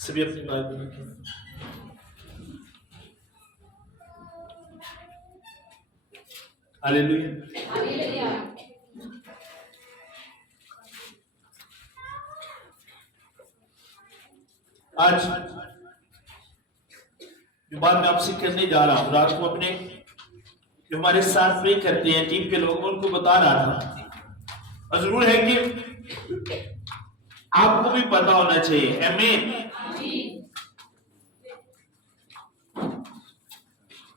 सभी अपनी बात रखें। हालेलुया। आज जो बात मैं आपसे करने जा रहा हूं, रात को अपने जो हमारे साथ प्रे करते हैं टीम के लोग, उनको बता रहा था। और जरूर है कि आपको भी पता होना चाहिए। आमीन।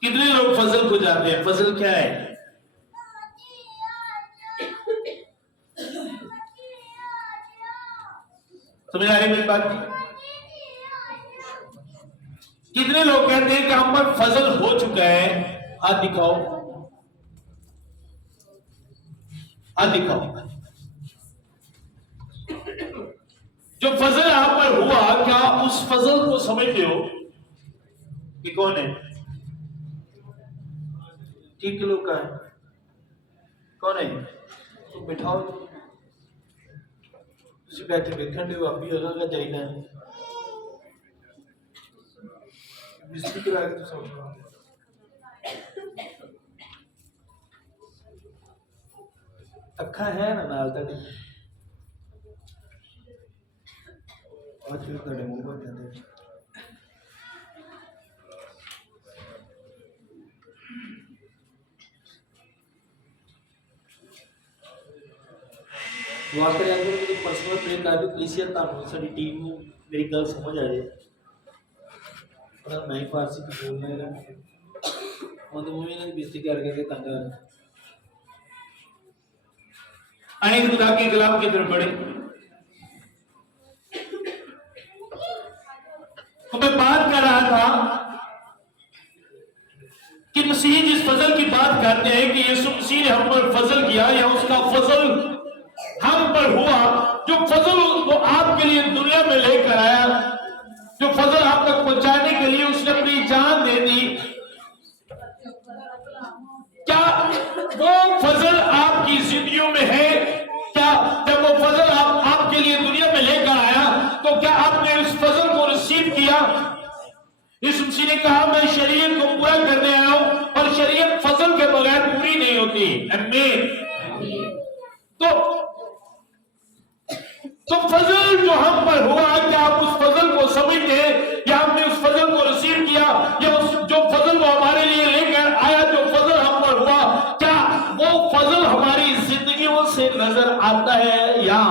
कितने लोग फजल को जाते हैं? फजल क्या है? समझ आ रही मेरी बात? कितने लोग कहते हैं कि हम पर फजल हो चुका है? हाथ दिखाओ, हाथ दिखाओ। जो फजल आप पर हुआ, क्या आप उस फजल को समझते हो कि कौन है? ठीक के लोग का है? कौन है? तो बिठाओ, बैठे देखने आप भी होगा चाहिए बिजली के बारे में समझो। अखा है ना नाल तक और फिर तड़े मुंह पर जाते वाकई अगर मुझे पर्सनल प्रेम का भी क्लियर था, सारी टीम को मेरी गल समझ आ जाए। पर मैं फारसी की बोलना है ना, तो मूवी ने बेइज्जती करके तंगा अनेक खुदा के कलाम की तरफ बढ़े। तो मैं बात कर रहा था कि मसीह जिस फजल की बात करते हैं कि यीशु मसीह ने हम पर फजल किया या उसका फजल हम पर हुआ, जो फजल वो आपके लिए दुनिया में लेकर आया, जो फजल आप तक पहुंचाने के लिए उसने अपनी जान दे दी, क्या वो फजल आपकी जिंदगियों में है? क्या जब वो फजल आपके लिए दुनिया में लेकर आया तो क्या आपने उस फजल को रिसीव किया? यीशु मसीह ने कहा मैं शरीयत को पूरा करने आया हूं और शरीयत फजल के बगैर पूरी नहीं होती। आमीन। तो फजल जो हम पर हुआ, क्या आप उस फजल को समझते हैं या आपने उस फजल को रिसीव किया? या उस जो फजल वो हमारे लिए लेकर आया, जो फजल हम पर हुआ, क्या वो फजल हमारी जिंदगियों से नजर आता है? या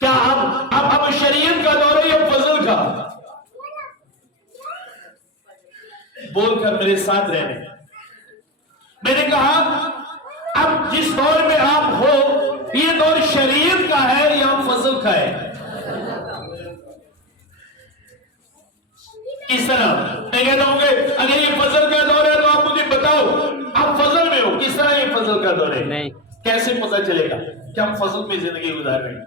क्या अब शरीयत का दौर है या फजल का? बोलकर मेरे साथ रहने। मैंने कहा अब जिस दौर में आप हो, ये दौर शरीयत का है या फजल का है? किस तरह मैं कहता हूं अगर ये फजल का दौर है तो आप मुझे बताओ आप फजल में हो। किस तरह ये फजल का दौर है? नहीं। कैसे पता चलेगा कि हम फजल में जिंदगी गुजार रहे हैं?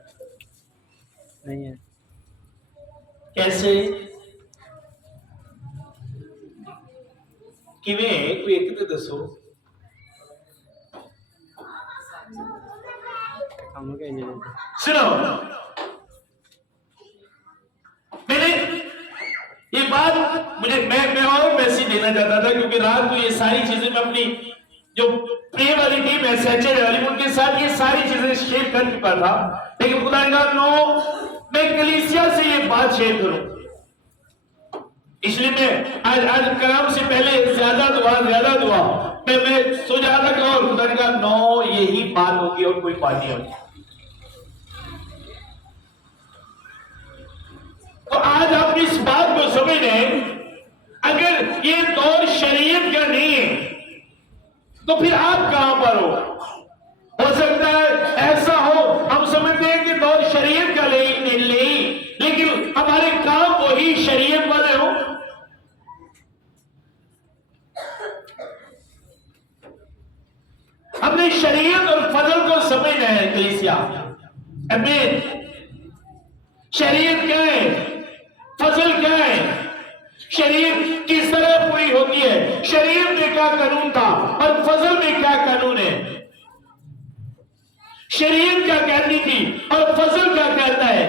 नहीं है। कैसे? किवें? कोई एक तो दसो। सुनो, मैंने ये बात मैं और मैसेज देना चाहता था, क्योंकि रात को ये सारी चीजें मैं अपनी जो प्रे वाली टीम है, सैचुरेट वाली, उनके साथ ये सारी चीजें शेयर कर चुका था, लेकिन खुदा ने कहा नो, मैं कलीसिया से ये बात शेयर करूं। इसलिए मैं आज कलाम से पहले ज्यादा दुआ मैं सो जाता था और खुदा ने कहा नो, यही बात होगी और कोई बात नहीं होगी। तो आज आप इस बात को समझ लें, अगर ये दौर शरीयत का नहीं है तो फिर आप कहां पर हो सकता है ऐसा हो हम समझते हैं कि दौर शरीयत का नहीं, लेकिन हमारे काम वही शरीयत वाले हो। हमने शरीयत और फजल को समझना है कलीसिया। आमीन। शरीयत क्या है? फजल क्या है? शरीयत किस तरह पूरी होती है? शरीयत में क्या कानून था और फजल में क्या कानून है? शरीयत क्या कहती थी और फजल क्या कहता है?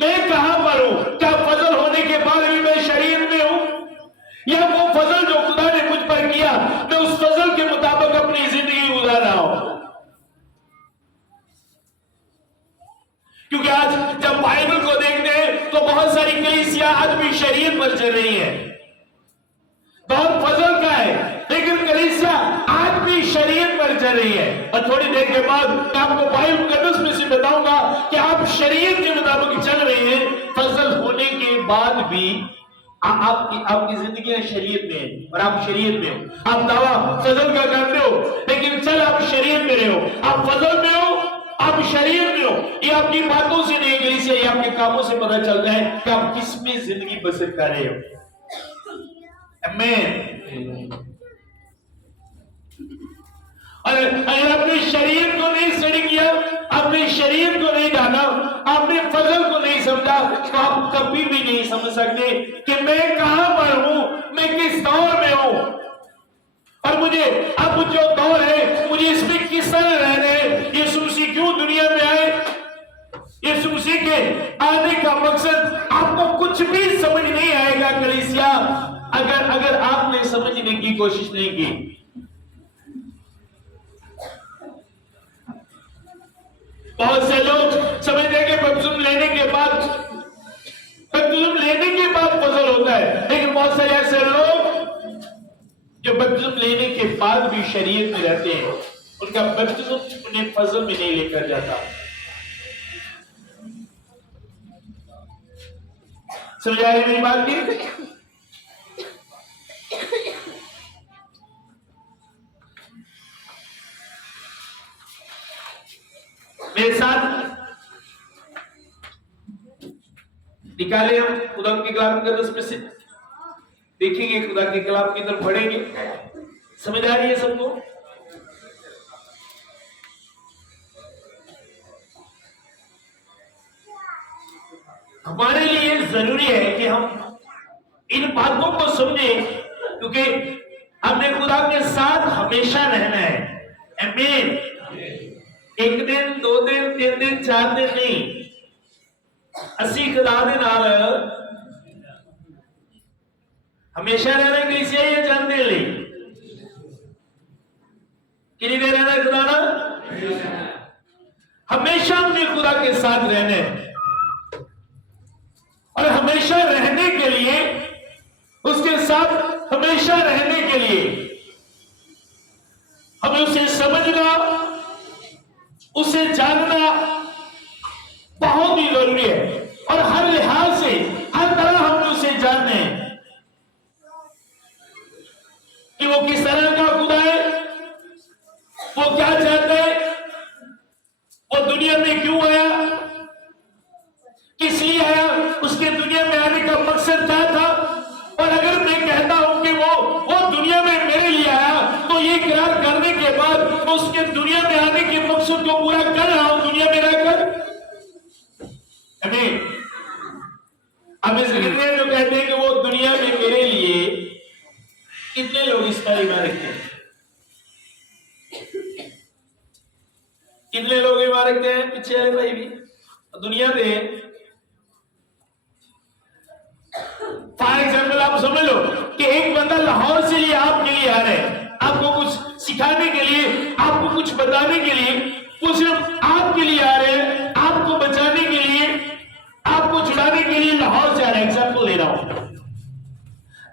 मैं कहां पर हूं? क्या फजल होने के बाद भी मैं शरीयत में हूं, या वो फजल जो खुदा ने मुझ पर किया मैं उस फजल के मुताबिक अपनी जिंदगी गुजार रहा हूं? क्योंकि आज जब बाइबल को देखते हैं तो बहुत सारी कलीसिया आज भी शरीयत पर चल रही है, दौर फजल का है, लेकिन कलीसिया आज भी शरीयत पर चल रही है। और थोड़ी देर के बाद मैं आपको बाइबल मुकद्दस में से बताऊंगा कि आप शरीयत के मुताबिक चल रहे हैं, फजल होने के बाद भी आपकी जिंदगी शरीयत में है और आप शरीयत में हो। आप दावा फजल का करते हो, लेकिन चल आप शरीयत में रहे हो, आप फजल में हो, आप शरीयत में हो। ये आपकी बातों से नहीं, कलीसिया ये आपके कामों से पता चलता है कि आप किस में जिंदगी बसर कर रहे हो। आमीन। और अगर आपने शरीयत को नहीं स्टडी किया, आपने शरीयत को नहीं जाना, आपने फजल को नहीं समझा, तो आप कभी भी नहीं समझ सकते कि मैं कहां पर हूं, मैं किस दौर में हूं, और मुझे अब जो दौर है मुझे इसमें किस तरह रहना है। यीशु मसीह क्यों दुनिया में आए, यीशु मसीह के आने का मकसद आपको कुछ भी समझ नहीं आएगा कलीसिया, अगर आपने समझने की कोशिश नहीं की। बहुत से लोग समझते हैं कि बपतिस्म लेने के बाद फजल होता है, लेकिन बहुत सारे ऐसे लोग जो बपतिस्म लेने के बाद भी शरीयत में रहते हैं, उनका बपतिस्म उन्हें फजल में नहीं लेकर जाता। समझ आ रही मेरी बात की? मेरे साथ निकाले हम खुदा के कलाम मुकद्दस में से, देखेंगे खुदा के कलाम की तरफ बढ़ेंगे। समझ आ रही है सबको? हमारे लिए जरूरी है कि हम इन बातों को समझें, क्योंकि हमने खुदा के साथ हमेशा रहना है। आमीन। एक दिन, 2 दिन, 3 दिन, 4 दिन नहीं, ਅਸੀਂ खुदा दे नाल हमेशा रहना कलीसिया ये जानते ले कि नहीं रहना खुदा ना, हमेशा हमने खुदा के साथ रहना है। और हमेशा रहने के लिए, उसके साथ हमेशा रहने के लिए हमें उसे समझना, उसे जानना बहुत ही जरूरी है। और हर लिहाज से, हर तरह हमें उसे जानना है कि वो किस तरह का खुदा है, वो क्या चाहता है, वो दुनिया में क्यों आया, किस लिए आया, उसके दुनिया में आने का मकसद क्या था। और अगर मैं कहता हूं कि वो दुनिया में मेरे लिए आया, तो ये इकरार करने के बाद मैं उसके दुनिया में आने के मकसद को पूरा कर रहा हूं दुनिया में रहकर। आमीन। अब इस कितने जो कहते हैं कि वो दुनिया में मेरे लिए, कितने लोग इस पर ईमान रखते हैं? कितने लोग ईमान रखते हैं? पीछे वाले भाई भी दुनिया में। फॉर एग्जाम्पल आप समझ लो कि एक बंदा लाहौर से लिए आपके लिए आ रहा है, आपको कुछ सिखाने के लिए, आपको कुछ बताने के लिए, वो सिर्फ आपके लिए आ रहे हैं, आपको बचाने के लिए, आपको छुड़ाने के लिए लाहौर से आ रहे हैं। एग्जाम्पल ले रहा हूं।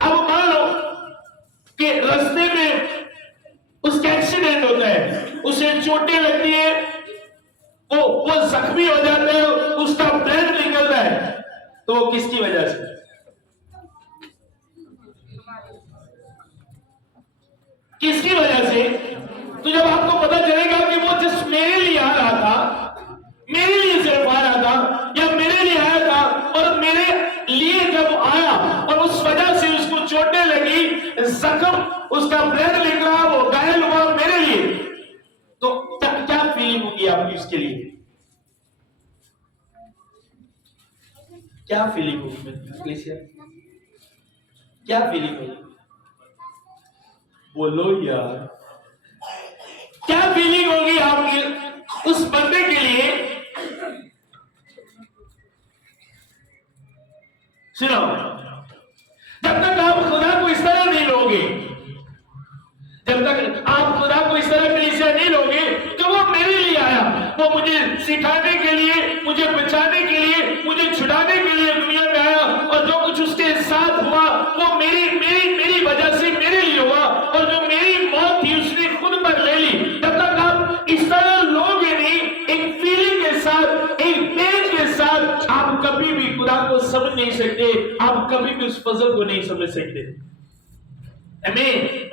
अब मान लो कि रास्ते में उसका एक्सीडेंट होता है, उसे चोटें लगती है, वो जख्मी हो जाता है, उसका ब्लड निकलता है, तो वो किसकी वजह से? किसकी वजह से? तो जब आपको पता चलेगा कि वो जिस मेरे लिए आ रहा था, मेरे लिए सिर्फ आ रहा था, या मेरे लिए आया था, और मेरे लिए जब आया और उस वजह से उसको चोटें लगी, जख्म, उसका ब्लड निकला, वो घायल हुआ मेरे लिए, तो क्या फीलिंग होगी आपकी उसके लिए? क्या फीलिंग होगी? क्या फीलिंग होगी? बोलो यार, क्या फीलिंग होगी आपकी उस बंदे के लिए सुनो, जब तक आप खुदा को इस तरह नहीं लोगे, जब तक आप खुदा को इस तरह कलीसिया नहीं लोगे कि वो मेरे लिए आया, वो मुझे सिखाने के लिए, मुझे बचाने के लिए, मुझे छुड़ाने के लिए दुनिया में आया, और जो कुछ उसके साथ हुआ वो मेरी मेरी मेरी वजह से मेरे लिए हुआ, और जो मेरी मौत थी उसने खुद पर ले ली। जब तक आप इस तरह लोगे नहीं, एक फीलिंग के साथ, एक पेन के साथ, आप कभी भी खुदा को समझ नहीं सकते, आप कभी भी उस फजल को नहीं समझ सकते। आमीन।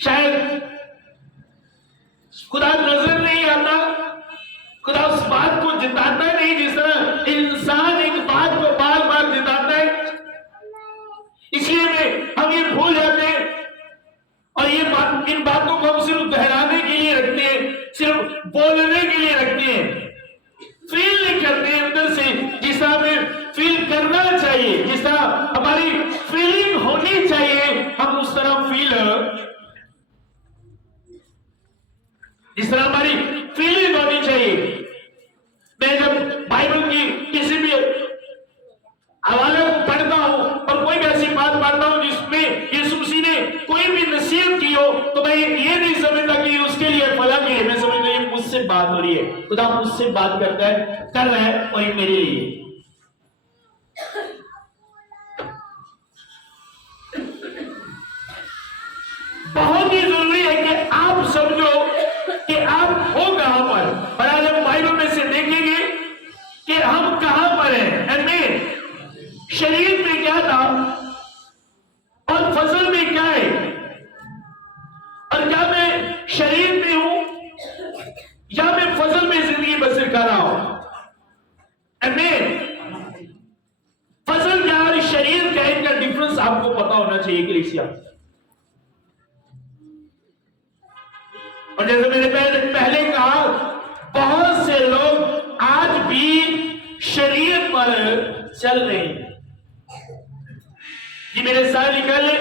शायद खुदा नजर नहीं आता, खुदा उस बात को जिताता नहीं जिस तरह इंसान एक बात को बार बार जिताता है, इसलिए में हम ये भूल जाते हैं, और ये बात, इन बातों को हम सिर्फ दोहराने के लिए रखते हैं, सिर्फ बोलने के लिए रखते हैं, फील नहीं करते हैं अंदर से जिस तरह हमें फील करना चाहिए, जिस तरह हमारी फीलिंग होनी चाहिए, हम उस तरह फील, जिस तरह हमारी फीलिंग होनी चाहिए। मैं जब बाइबल की किसी भी हवाले को पढ़ता हूं और कोई भी ऐसी बात पढ़ता हूं जिसमें यीशु मसीह ने कोई भी नसीहत की हो, तो मैं ये नहीं समझता कि उसके लिए फला की है, मैं समझता ये मुझसे बात हो रही है, खुदा मुझसे बात करता है, कर रहा है, और ये मेरे लिए। बहुत ही जरूरी है कि आप समझो कि आप हो कहां पर, और आज हम बाइबल में से देखेंगे कि हम कहां पर हैं। मैं शरीर में क्या था और फजल में क्या है, और क्या मैं शरीर में हूं या मैं फजल में जिंदगी बसर कर रहा हूं। मैं फजल क्या और शरीर क्या, इनका डिफरेंस आपको पता होना चाहिए कलीसिया। और जैसे मैंने पहले कहा, बहुत से लोग आज भी शरीर पर चल रहे हैं। ये मेरे साथ निकाले,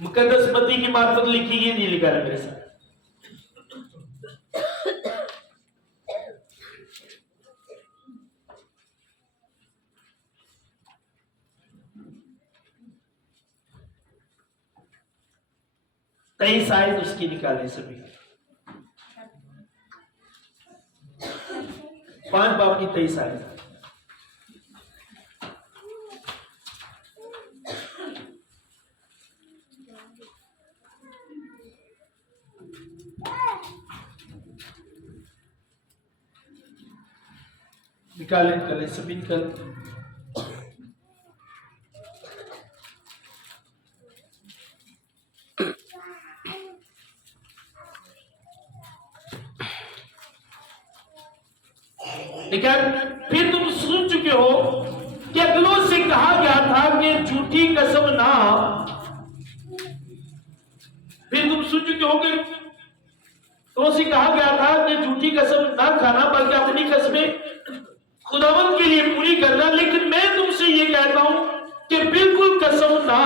मुकद्दस मत्ती की मार्फत लिखी गई, नहीं लिखा है मेरे साथ। कई शायद उसकी निकाले सभी 5 बाब की 23 आयत। निकाले सभी निकाले। लेकिन फिर तुम सुन चुके हो कि अगलों से कहा गया था कि झूठी कसम ना, फिर तुम सुन चुके हो कि अगलों से कहा गया था कि झूठी कसम ना खाना, बल्कि अपनी कसमें खुदावंद के लिए पूरी करना। लेकिन मैं तुमसे ये कहता हूं कि बिल्कुल कसम ना,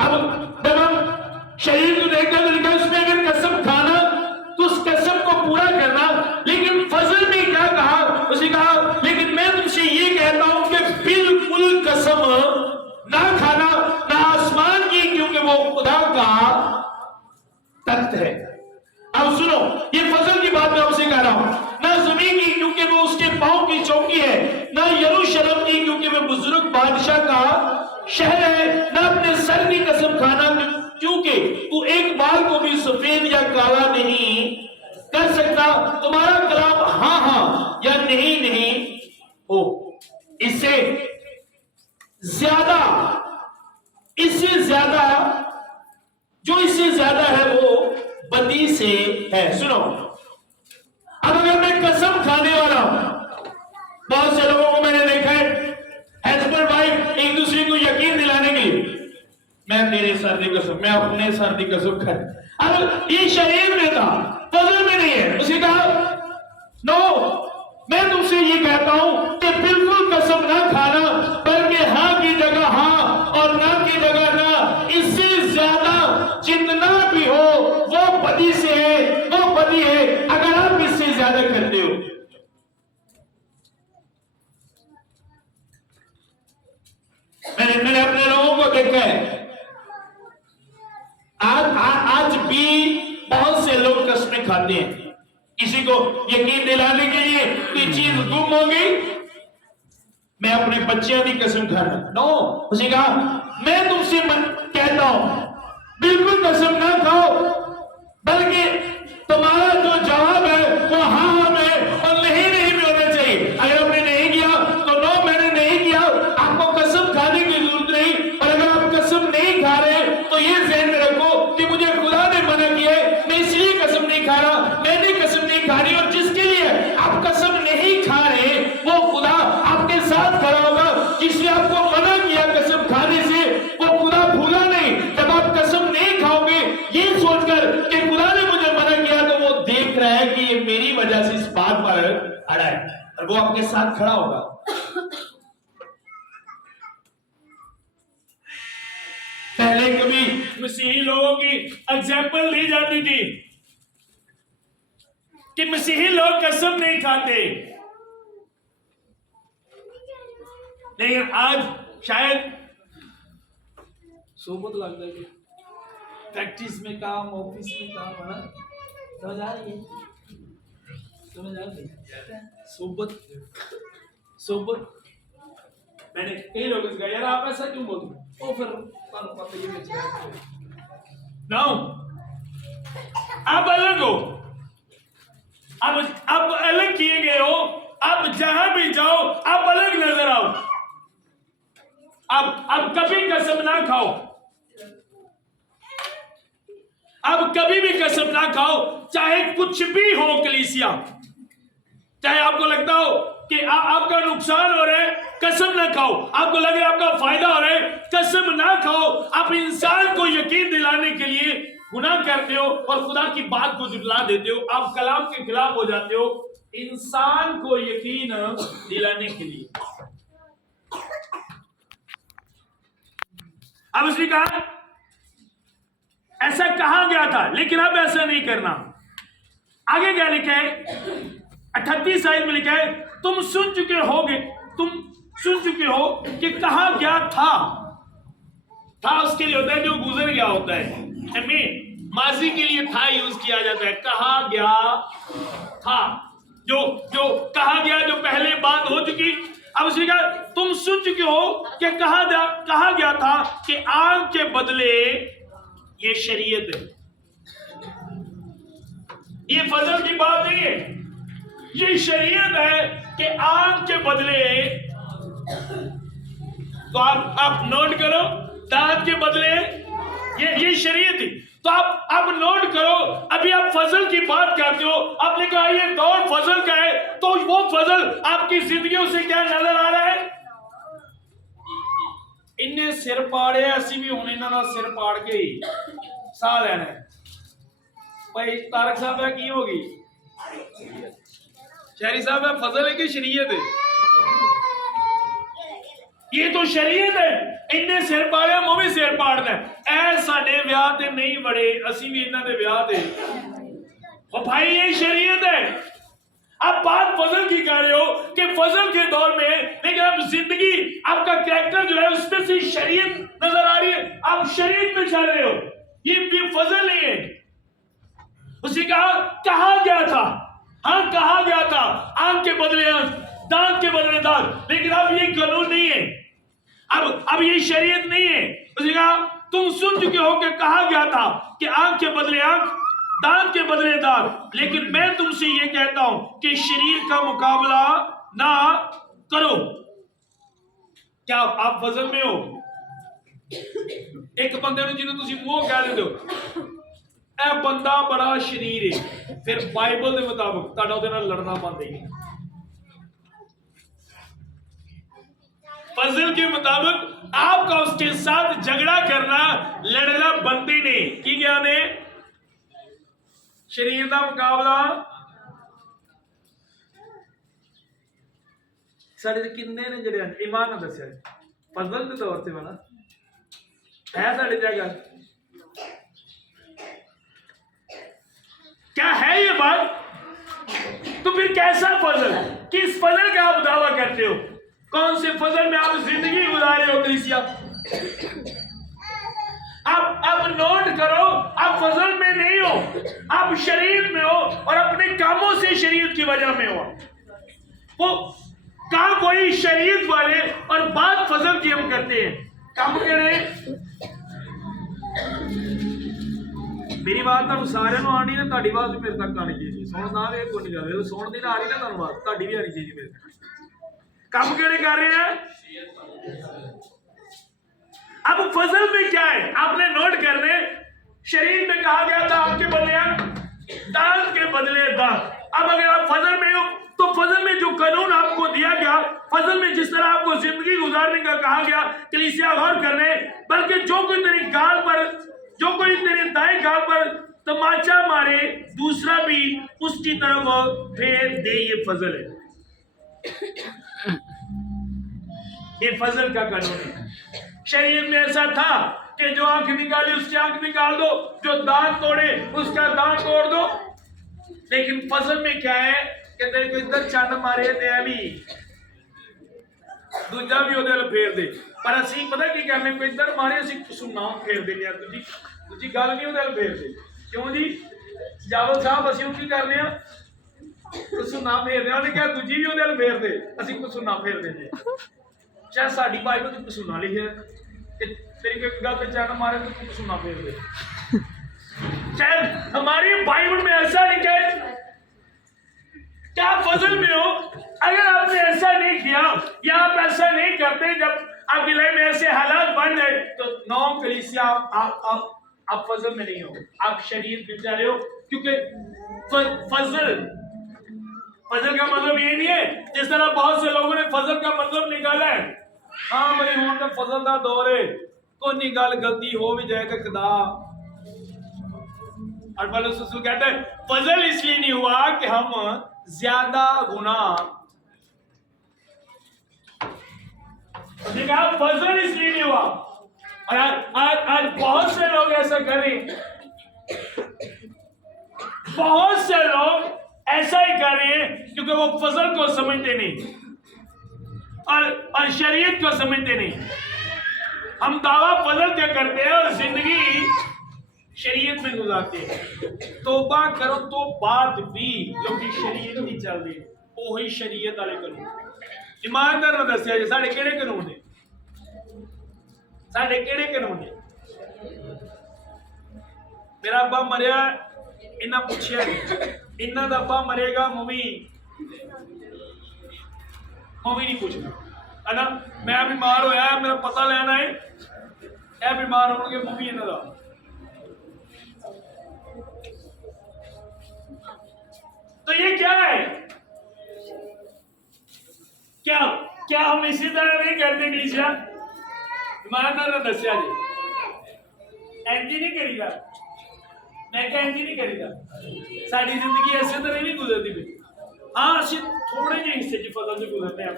अब जब हम शरीर को देखकर तो लिखा उसमें अगर कसम खाना तो उस कसम को पूरा करना। लेकिन फजल में क्या कहा, उसे कहा लेकिन मैं तुमसे ये कहता हूं कि बिल्कुल कसम ना खाना, ना आसमान की, क्योंकि वो खुदा का तख्त है। अब सुनो, ये फजल की बात मैं आपसे कह रहा हूं, ना जमीन की क्योंकि वो उसके पांव की चौकी है, ना यरूशलेम की क्योंकि वो बुजुर्ग बादशाह का शहर है, ना अपने सर की कसम खाना क्योंकि तू एक बाल को भी सफेद या काला नहीं कर सकता, तुम्हारा कलाम हाँ हाँ या नहीं नहीं हो। इससे ज्यादा जो इससे ज्यादा है वो बदी से है। सुनो, अब अगर मैं कसम खाने वाला हूं, बहुत से लोगों को मैंने देखा है हस्बैंड वाइफ एक दूसरे को यकीन दिलाने के लिए, मैं तेरे सर की कसम, मैं अपने सर की कसम खा। अब ये शरीर में था, फजल में नहीं है। उसे कहा नो, मैं तुमसे ये कहता हूं कि बिल्कुल कसम ना खाना, बल्कि हाँ की जगह हाँ और ना की जगह ना। इससे ज्यादा गए। आज भी बहुत से लोग कस्में खाते हैं किसी को यकीन दिलाने के लिए कि चीज गुम हो गई, मैं अपने बच्चों की कसम खाना। नो, उसे कहा मैं तुमसे कहता हूं बिल्कुल कसम ना खाओ, बल्कि तुम्हारा जो जवाब है वो हाँ हाँ में और नहीं नहीं में होना चाहिए। अगर आपने नहीं किया तो नो, मैंने नहीं किया, आपको कसम खाने की जरूरत नहीं। और अगर आप कसम नहीं खा रहे तो ये ध्यान में रखो कि मुझे खुदा ने मना किया है, मैं इसलिए कसम नहीं खा रहा, मैंने कसम नहीं खा रही। और जिसके लिए आप कसम नहीं खा रहे वो खुदा आपके साथ खड़ा होगा। जिसने आपको मना किया कसम खाने से वो खुदा भूला नहीं। जब आप कसम नहीं खाओगे ये सोचकर कि खुदा ने मुझे मना किया, तो वो देख रहा है कि ये मेरी वजह से इस बात पर अड़ा है, और वो आपके साथ खड़ा होगा। पहले कभी मसीही लोगों की एग्जाम्पल ली जाती थी कि मसीही लोग कसम नहीं खाते, लेकिन आज शायद सोबत लगता है कि प्रैक्टिस में काम, ऑफिस में काम, है ना, समझ आ रही है, समझ आ रही है, सोबत मैंने कई लोगों से कहा यार आप ऐसा क्यों बोलते हो, फिर पता ये नो, आप अलग हो, आप अलग किए गए हो, आप जहां भी जाओ आप अलग नजर आओ। अब कभी कसम ना खाओ, अब कभी भी कसम ना खाओ, चाहे कुछ भी हो कलीसिया, चाहे आपको लगता हो कि आपका नुकसान हो रहा है, कसम ना खाओ। आपको लग रहा है आपका फायदा हो रहा है, कसम ना खाओ। आप इंसान को यकीन दिलाने के लिए गुनाह करते हो और खुदा की बात को झुठला देते हो, आप कलाम के खिलाफ हो जाते हो इंसान को यकीन दिलाने के लिए। अब उसने कहा ऐसा कहा गया था, लेकिन अब ऐसा नहीं करना। आगे क्या लिखा है, 38 आयत में लिखा है, तुम सुन चुके हो कि कहा गया था उसके लिए होता है जो गुजर गया होता है, माजी के लिए था यूज किया जाता है। कहा गया था, जो कहा गया, जो पहले बात हो चुकी। अब उसने कहा तुम सुन चुके हो कि कहा गया था कि आग के बदले ये शरीयत है। ये फजल की बात नहीं है, ये शरीयत है कि आग के बदले, तो आप नोट करो, दांत के बदले ये शरीयत है। तो आप नोट करो, अभी आप फजल की बात करते हो, आपने कहा ये दौर फजल का है, तो वो फजल आपकी जिंदगियों से क्या नजर आ रहा है? इन्हें सिर पाड़े, असी भी हूं इन्होंने सिर पाड़ के ही साह लेना है। भाई तारक साहब है की होगी, शहरी साहब है फजल है कि शरीयत है? ये तो शरीयत है। इन्हें सिर पाड़िया मैं भी सिर पाड़ना ऐ साडे विआह ते नहीं बड़े, असी भी इन्हां दे विआह ते। ओ भाई ये शरीयत है। आप बात फजल की कर रहे हो कि फजल के दौर में, लेकिन अब जिंदगी, आपका कैरेक्टर जो है उसमें से शरीयत नजर आ रही है, आप शरीयत में चल रहे हो, ये फजल नहीं है। उसी कहा गया था, हाँ कहा गया था, आंख के बदले आंख, दांत के बदले दांत, लेकिन अब ये कानून नहीं है, अब ये शरीयत नहीं है। उसी तुम सुन चुके हो कि कहा गया था कि आंख के बदले आंख, दांत के बदले दांत, लेकिन मैं तुमसे ये कहता हूं कि शरीर का मुकाबला ना करो। क्या आप फजल में हो? एक बंदे ने जिन्होंने तुम मुंह कह देते हो ए बंदा बड़ा शरीर है, फिर बाइबल के मुताबिक तुहाडा उहदे नाल लड़ना बंद है। फजल के मुताबिक आपका उसके साथ झगड़ा करना, लड़ना बनती नहीं। की क्या ने शरीर का मुकाबला साढ़े किन्ने ने जड़े ईमान ने दसिया फजल के तौर से बना है साढ़े जगह। क्या है ये बात? तो फिर कैसा फजल, किस फजल का आप दावा करते हो? कौन से फजल में आप जिंदगी गुजारे हो कलीसिया? आप नोट करो, आप फजल में नहीं हो, आप शरीयत में हो और अपने कामों से शरीयत की वजह में हो। वो काम वही शरीयत वाले और बात फजल की हम करते हैं। काम कह रहे मेरी बात तुम सारे आनी ना, ताड़ी बात भी मेरे तक आनी चाहिए। सुन ना वे कोई गल सुन दी ना आ रही ना, तुम बात ताड़ी भी आनी चाहिए मेरे तक। काम केड़े कर रहे हैं? अब फजल में क्या है आपने नोट करने। शरीर में कहा गया था आपके बदले दाल के बदले दाल। अब अगर आप फजल में हो तो फजल में जो कानून आपको दिया गया, फजल में जिस तरह आपको जिंदगी गुजारने का कहा गया, कलीसिया गौर करने, बल्कि जो कोई तेरी गाल पर, जो कोई तेरे दाएं गाल पर तमाचा मारे दूसरा भी उसकी तरफ फेर दे, ये फजल है। ये फजल का कानून है। शरीयत में ऐसा था कि जो आंख निकाली उसकी आंख निकाल दो, जो दांत तोड़े उसका दांत तोड़ दो। लेकिन फजल में क्या है कि तेरे को इधर चंड मारे ते भी दूजा भी ओदे फेर दे, पर असी पता की करने को इधर मारे असी सुना फेर देने आ, दूजी गल नहीं ओदे फेर दे। क्यों जी जावल साहब असी की करने आ सुना फेर दे, उन्हें कहा दूजी भी ओदे फेर दे, असी सुना फेर देने। चाहे साड़ी बाइबल तू सुना लिखे तेरी कोई गल पे चंड मारे तो तू सुना फेर दे। चाहे हमारी बाइबल में ऐसा लिखा है, क्या फजल में हो अगर आपने ऐसा नहीं किया या आप ऐसा नहीं करते, जब आपकी लाइफ में ऐसे हालात बन जाए तो नौ कलीसिया आप फजल में नहीं हो, आप शरीयत में जा रहे हो। क्योंकि फजल का मतलब ये नहीं है जिस तरह बहुत से लोगों ने फजल का मतलब निकाला है। हाँ भाई हुण तो फजल का दौर है, कोई गल गलती हो भी जाए तो कदा। और पौलुस रसूल कहते हैं फजल इसलिए नहीं हुआ कि हम ज्यादा गुनाह, फजल इसलिए नहीं हुआ। और आज बहुत से लोग ऐसा करें, बहुत से लोग ऐसा ही कर रहे हैं क्योंकि वो फजल को समझते नहीं और शरीयत को समझते नहीं। हम दावा फजल क्या करते हैं और जिंदगी शरीयत में गुजारते हैं। तौबा करो तो बात भी जो कि शरीयत नहीं चल रही, वही शरीयत वाले कानून। ईमानदार ने दसिया जी साढ़े केड़े कानून ने, साढ़े केड़े कानून ने। मेरा अब्बा मरिया, इन्ना पूछया इन्ना दा अब्बा मरेगा मम्मी नहीं पूछना है ना। मैं बीमार होया, मेरा पता लेना है, ए बीमार होंगे मम्मी इन्ना दा। तो ये क्या है? क्या हम इसी तरह नहीं करते कलीसिया? ईमानदार ने दसिया जी एंजी नहीं करीदा, मैं क्या एंजी नहीं करीदा। साड़ी जिंदगी ऐसे तरह नहीं गुजरती भी। हाँ असि थोड़े जे हिस्से च फजल से गुजरते हैं।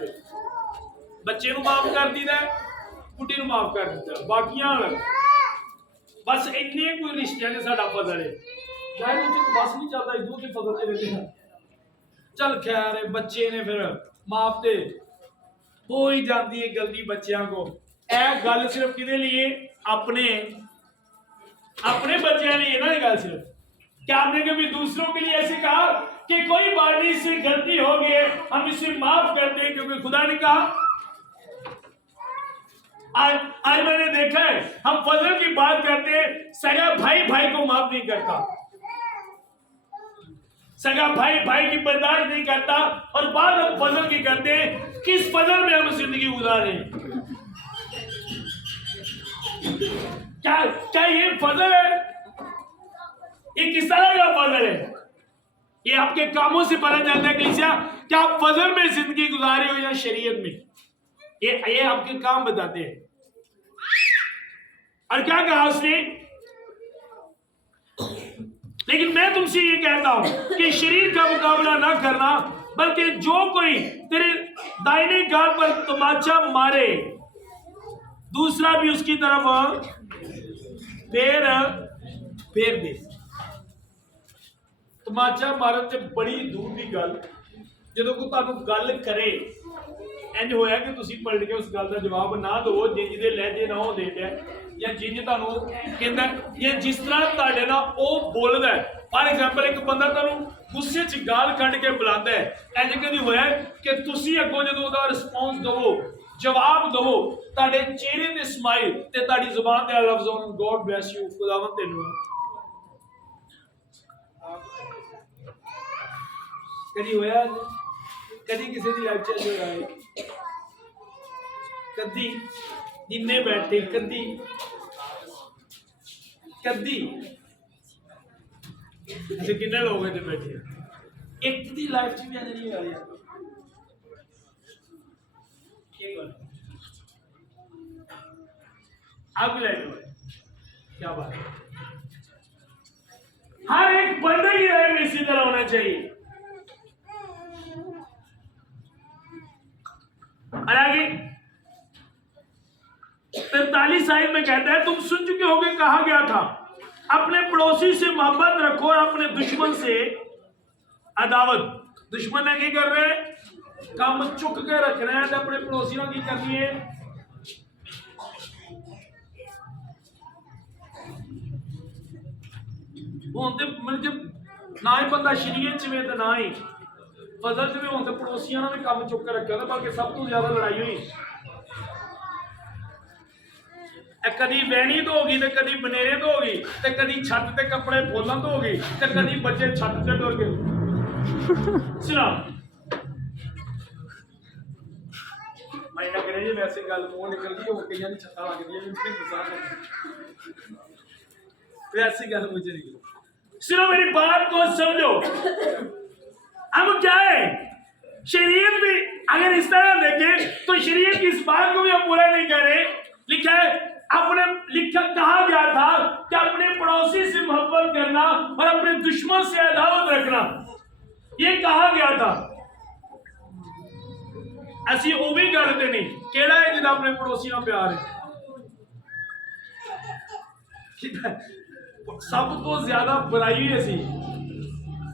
बच्चे को माफ कर दीदा, बुढ़ी को माफ कर दीदा, बाकियां बस इन्ने कोई रिश्ते ने साडा फजल है। शायद उसे बस नहीं चलता, इदू के फजल से रहते हैं। चल खैर है, बच्चे ने फिर माफ ते हो ही जाती है गलती बच्चों को। ए गल सिर्फ किदे लिए? अपने बच्चों लिए ना। गल सिर्फ क्या आपने कभी दूसरों के लिए ऐसे कहा कि कोई बात नहीं, इससे गलती हो गई है, हम इसे माफ करते हैं क्योंकि खुदा ने कहा। आज मैंने देखा है हम फजल की बात करते हैं, सगा भाई को माफ नहीं करता, सगा भाई की बर्दाश्त नहीं करता, और बात हम फजल की करते हैं। किस फजल में हम जिंदगी गुजार रहे हैं? क्या ये फजल है? ये किस तरह का फजल है? ये आपके कामों से पता चलता है कलीसिया क्या आप फजल में जिंदगी गुजारे हो या शरीयत में। ये आपके काम बताते हैं। और क्या कहा उसने? लेकिन मैं तुमसे ये कहता हूं कि शरीर का मुकाबला ना करना, बल्कि जो कोई तेरे दाहिने गाल पर तमाचा मारे दूसरा भी उसकी तरफ फेर दे। तमाचा मारन से बड़ी दूर की गल, जो कोई तुहानू गल करे इंज होया कि तुसी पलट के उस गल का जवाब ना दो, जिंज दे लहजे ना हो दे ਜਾਂ ਜਿੰਜ ਤੁਹਾਨੂੰ ਕਹਿੰਦਾ ਜਾਂ ਜਿਸ ਤਰ੍ਹਾਂ ਤੁਹਾਡੇ ਨਾਲ ਉਹ ਬੋਲਦਾ ਹੈ। ਫਾਰ ਐਗਜ਼ਾਮਪਲ ਇੱਕ ਬੰਦਾ ਤੁਹਾਨੂੰ ਗੁੱਸੇ 'ਚ ਗਾਲ ਕੱਢ ਕੇ ਬੁਲਾਉਂਦਾ ਹੈ, ਇੰਜ ਕਦੀ ਹੋਇਆ ਕਿ ਤੁਸੀਂ ਅੱਗੋਂ ਜਦੋਂ ਉਹਦਾ ਰਿਸਪੌਂਸ ਦਵੋ, ਜਵਾਬ ਦਵੋ, ਤੁਹਾਡੇ ਚਿਹਰੇ ਤੇ ਸਮਾਈਲ ਤੇ ਤੁਹਾਡੀ ਜ਼ੁਬਾਨ ਤੇ ਲਫ਼ਜ਼ ਹੋਣ, ਗੋਡ ਬਲੈਸ ਯੂ, ਖੁਦਾਵੰਦ ਤੈਨੂੰ। ਕਦੀ ਹੋਇਆ? ਕਦੀ ਕਿਸੇ ਦੀ ਲਾਈਫ 'ਚ ਹੋਇਆ ਹੈ? कदी जिन्ने बैठे कदी कदी ऐसे कितने लोग हैं जो बैठे एक दी लाइफ च भी आज नहीं आ रही अब ले लो क्या बात है। हर एक बंदे की लाइफ में इसी तरह होना चाहिए। और आगे 43 आयत में कहता है तुम सुन चुके होगे कहा गया था अपने पड़ोसी से मोहब्बत रखो और अपने दुश्मन से अदावत। दुश्मन ने की कर रहे हैं? काम चुक के रख रहे हैं, तो अपने पड़ोसियों की करनी है। ना ही बंदा शरीयत च में ना ही फजल च भी होते पड़ोसियों ने भी काम चुक के रखा, बल्कि सब तो ज्यादा लड़ाई हुई कदी वैणी तो होगी, तो कदी बनेरे तो होगी, तो कदी छत ते कपड़े फुलों तो होगी, तो कदी बच्चे छत ते टुर गए। सुना मैं ना करे जी वैसे गल मुंह निकल गई हो कई दी छत्ता लगदी है वैसी गल मुझे नहीं। सुनो मेरी बात को समझो। अब क्या है शरीयत भी अगर इस तरह देखे तो शरीयत की इस बात को भी हम पूरा नहीं कर रहे। लिखा है अपने लिखा कहा गया था कि अपने पड़ोसी से मोहब्बत करना और अपने दुश्मन से अदावत रखना, ये कहा गया था। ऐसी वो भी गलते नहीं केड़ा है जिदा अपने पड़ोसी ना प्यार है। सब तो ज्यादा बुराई है सी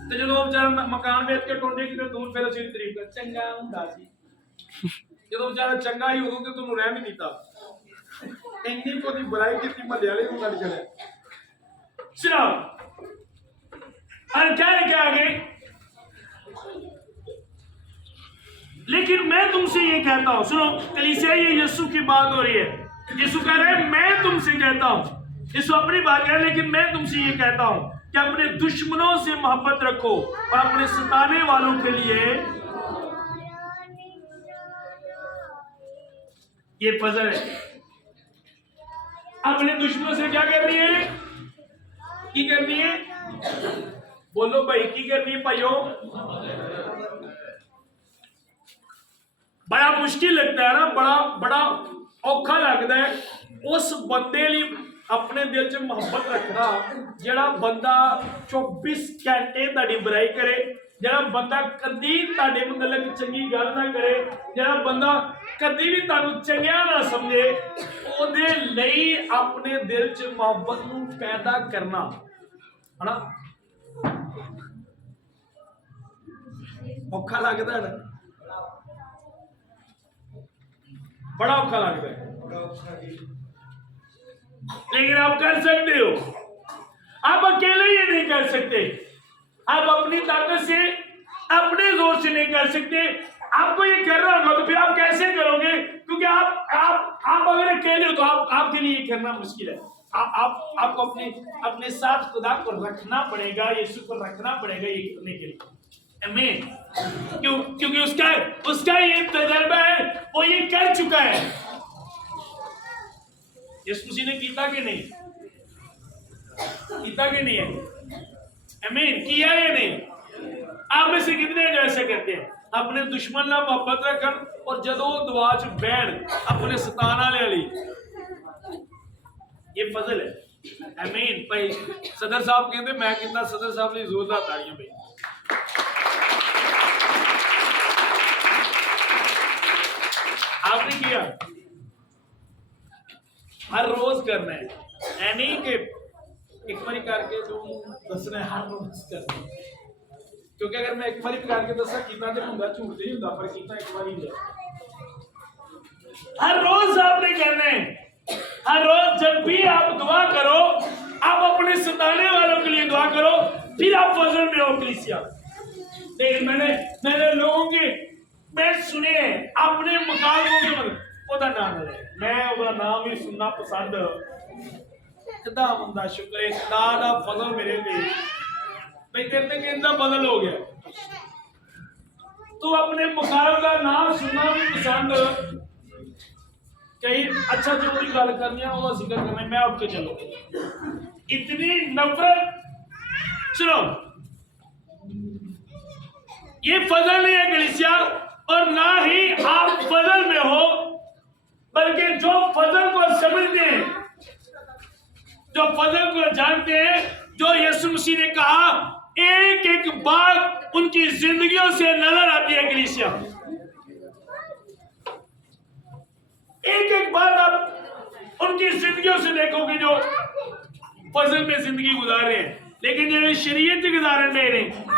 ते जो बेचारा मकान बेच के टुर जाए किते दूर फिर असली तारीफ कर चंगा हुंदा सी, जो बेचारा चंगा ही उदों ते तुहानू रह भी दिता इन्नी को दी बुराई की महल्ले वाले को लड़ चले। सुनो और क्या लिखा आगे, लेकिन मैं तुमसे ये कहता हूं, सुनो कलीसिया ये यीशु की बात हो रही है। यीशु कह रहे हैं मैं तुमसे कहता हूं, यीशु अपनी बात कह रहे हैं, लेकिन मैं तुमसे ये कहता हूं कि अपने दुश्मनों से मोहब्बत रखो और अपने सताने वालों के लिए ये फजल है। अपने दुश्मनों से क्या करनी है? की करनी है? बोलो भाई की करनी है भाइयों? बड़ा मुश्किल लगता है ना, बड़ा औखा लगता है उस बंदे लिए अपने दिल च मोहब्बत रखना जेड़ा बंदा 24 घंटे ताड़ी बुराई करे, जेड़ा बंदा कदी ताड़े मतलब चंगी गल ना करे, जेड़ा बंदा कदी भी तानू चंगिया ना समझे, ओदे लई अपने दिल च मोहब्बत नू पैदा करना है ना औखा लगता है ना, बड़ा औखा लगता है। लेकिन आप कर सकते हो। आप अकेले ये नहीं कर सकते, आप अपनी ताकत से अपने जोर से नहीं कर सकते। आपको ये करना होगा तो फिर आप कैसे करोगे? क्योंकि आप अगर अकेले हो तो आपके लिए ये करना मुश्किल है। आपको अपने साथ खुदा को रखना पड़ेगा, यीशु को रखना पड़ेगा ये करने के लिए। आमीन। क्योंकि उसका ये तजर्बा है, वो ये कर चुका है। यीशु मसीह ने कीता कि नहीं? कीता कि नहीं है? आमीन। किया या नहीं? आप में से कितने जो ऐसे करते हैं? अपने दुश्मन ना मोहब्बत रखन और जदों दुआ च बैठ अपने सताना वाली, ये फजल है। आमीन। भाई सदर साहब कहते मैं कितना सदर साहब ने जोरदार ताड़ियां भाई। आपने किया, हर रोज करना है, ऐ नहीं कि एक बारी करके जो दसना है, हर रोज करना है। क्योंकि अगर मैं एक बारी करके दसा कितना दिन होगा, झूठ नहीं होता, पर कितना एक बारी है। हर रोज आपने करना है, हर रोज जब भी आप दुआ करो, आप अपने सताने वालों के लिए दुआ करो, फिर आप फजल में हो कलीसिया। लेकिन मैंने लोगों के मैं सुने अपने मुकाबलों के मतलब ओदा नाम है, मैं ओदा नाम ही सुनना पसंद खुदा बंदा शुक्र है खुदा दा फजल मेरे पे भाई तेरे ते कितना बदल हो गया। तू अपने मुकाबले का नाम सुनना भी पसंद कई अच्छा जो भी गल करनी है वो जिक्र करना मैं उठ के चलो इतनी नफरत। चलो ये फजल नहीं है कलीसिया, और ना ही आप फजल में हो, बल्कि जो फजल को समझते हैं, जो फजल को जानते हैं, जो यीशु मसीह ने कहा एक एक बात उनकी जिंदगियों से नजर आती है कलीसिया। एक एक बात आप उनकी जिंदगियों से देखोगे जो फजल में जिंदगी गुजार रहे हैं, लेकिन जो शरीयत की गुजारन दे रहे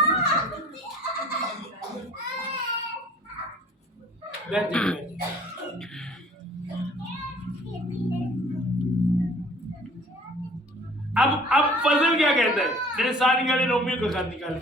अब फजल क्या कहता है? मेरे साथ निकाले, रोमियो के साथ निकाले।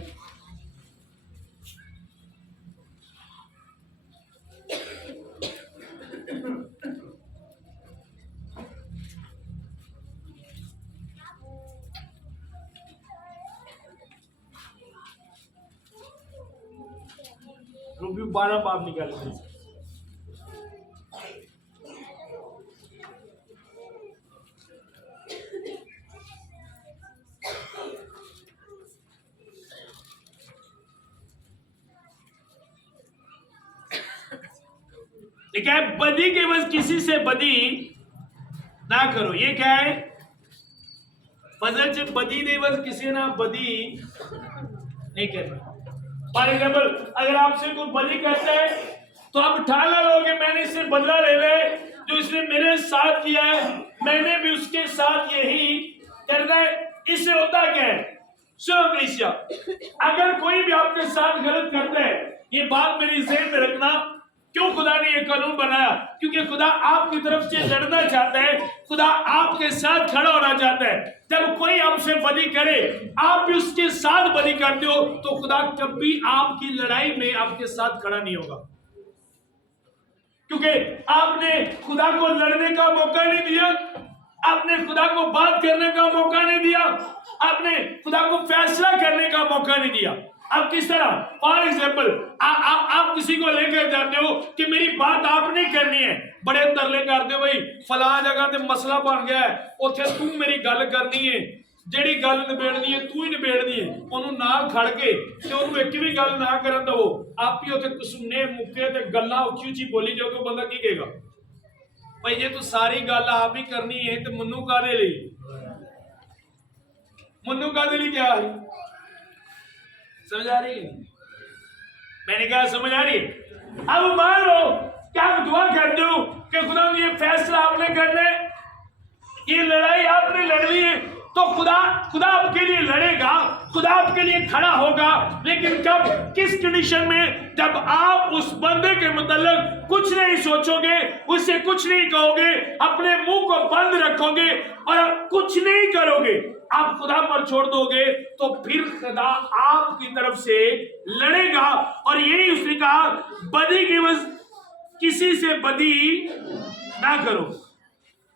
रोमियो 12 बाब निकाले। क्या है? बदी के बस किसी से बदी ना करो। ये क्या है? फजल से बदी नहीं, बस किसी ना बदी नहीं करना। फॉर एग्जाम्पल अगर आपसे कोई बदी करता है तो आप ठान लोगे मैंने इससे बदला ले ले, जो इसने मेरे साथ किया है मैंने भी उसके साथ यही करना है। इससे होता क्या है? सुनो कलीसिया, अगर कोई भी आपके साथ गलत करता है, ये बात मेरी ज़हन में रखना, क्यों खुदा ने ये कानून बनाया? क्योंकि खुदा आपकी तरफ से लड़ना चाहता है, खुदा आपके साथ खड़ा होना चाहता है। जब कोई आपसे बदी करे, आप भी उसके साथ बदी करते हो, तो खुदा कभी आपकी लड़ाई में आपके साथ खड़ा नहीं होगा, क्योंकि आपने खुदा को लड़ने का मौका नहीं दिया, आपने खुदा को बात करने का मौका नहीं दिया, आपने खुदा को फैसला करने का मौका नहीं दिया। अब किस तरह? फॉर एग्जाम्पल आप किसी को लेकर जाते हो कि मेरी बात आपने करनी है, बड़े तरले करते हो, भाई फलां जगह ते मसला बन गया है, उत्थे तू मेरी गल करनी है, जेड़ी गल निबेड़नी है तू ही निबेड़नी है, उन्होंने नाल खड़ के ते उन्होंने एक भी गल ना करन दो, आप ही उत्थे कसूने मुक्के ते गल्लां उच्ची उच्ची बोली जाओ तो बंदा की कहेगा? भाई जे तू सारी गल आप ही करनी है तो मन्नू कादे लई? मन्नू कादे लई क्या है? समझ आ रही है? मैंने कहा समझ आ रही है? अब मान लो क्या आप दुआ करते हो कि खुदा ने ये फैसला आपने करना है, ये लड़ाई आपने लड़नी है, तो खुदा आपके लिए लड़ेगा, खुदा आपके लिए खड़ा होगा, लेकिन कब, किस कंडीशन में? जब आप उस बंदे के मतलब कुछ नहीं सोचोगे, उससे कुछ नहीं कहोगे, अपने मुंह को बंद रखोगे और कुछ नहीं करोगे, आप खुदा पर छोड़ दोगे, तो फिर खुदा आपकी तरफ से लड़ेगा। और यही उसने कहा बदी की बस किसी से बदी ना करो।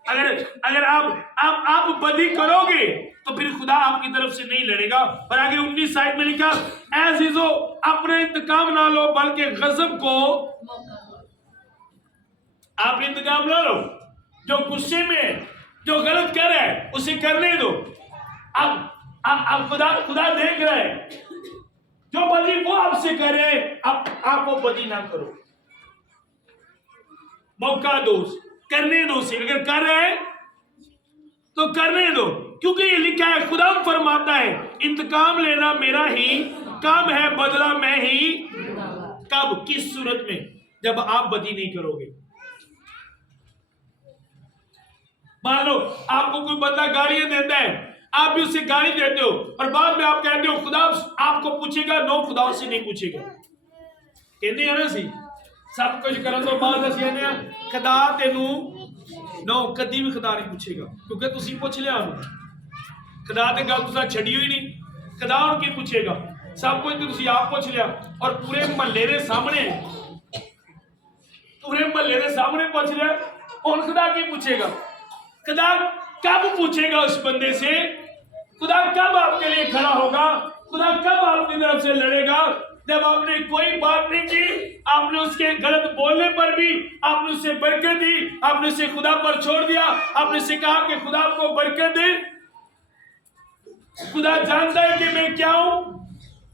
अगर आप बदी करोगे तो फिर खुदा आपकी तरफ से नहीं लड़ेगा। और आगे 19 साइड में लिखा, ऐज़ीज़ो अपने इंतकाम ना लो बल्कि गजब को आप इंतकाम ना लो। जो गुस्से में जो गलत कर रहा है उसे करने दो। अब खुदा देख रहा है, जो बदी वो आपसे करे, आप वो बदी ना करो, मौका दो, करने दो उसे। अगर कर रहे हैं तो करने दो, क्योंकि ये लिखा है, खुदा फरमाता है इंतकाम लेना मेरा ही काम है, बदला मैं ही। कब, किस सूरत में? जब आप बदी नहीं करोगे। मान लो आपको कोई बंदा गालियां देता है, आप भी उसे गाली देते हो और बाद में आप कहते हो खुदा आपको पूछेगा। नो, खुदा उससे नहीं पूछेगा। कहते हैं ना सी सब कुछ करन तो बाद ਅਸੀਂ ਕਹਿੰਦੇ ਆ ਖੁਦਾ ਤੈਨੂੰ नो कदी भी खुदा नहीं पूछेगा, क्योंकि तुसी पूछ लिया ਉਹਨੂੰ। खुदा ते गल तुसा छड़ी हुई नहीं, खुदा ਹੁਣ ਕੀ पूछेगा? सब कुछ तो तुसी आप पूछ लिया, और पूरे महल्ले के सामने पूछ लिया, ਹੁਣ खुदा की पूछेगा? खुदा कब पूछेगा उस बंदे से? खुदा कब आपके लिए खड़ा होगा? खुदा कब आपकी तरफ से लड़ेगा? जब आपने कोई बात नहीं की, आपने उसके गलत बोलने पर भी आपने उसे बरकत दी, आपने उसे खुदा पर छोड़ दिया, आपने उसे कहा कि खुदा आपको बरकत दे। खुदा जानता है कि मैं क्या हूं,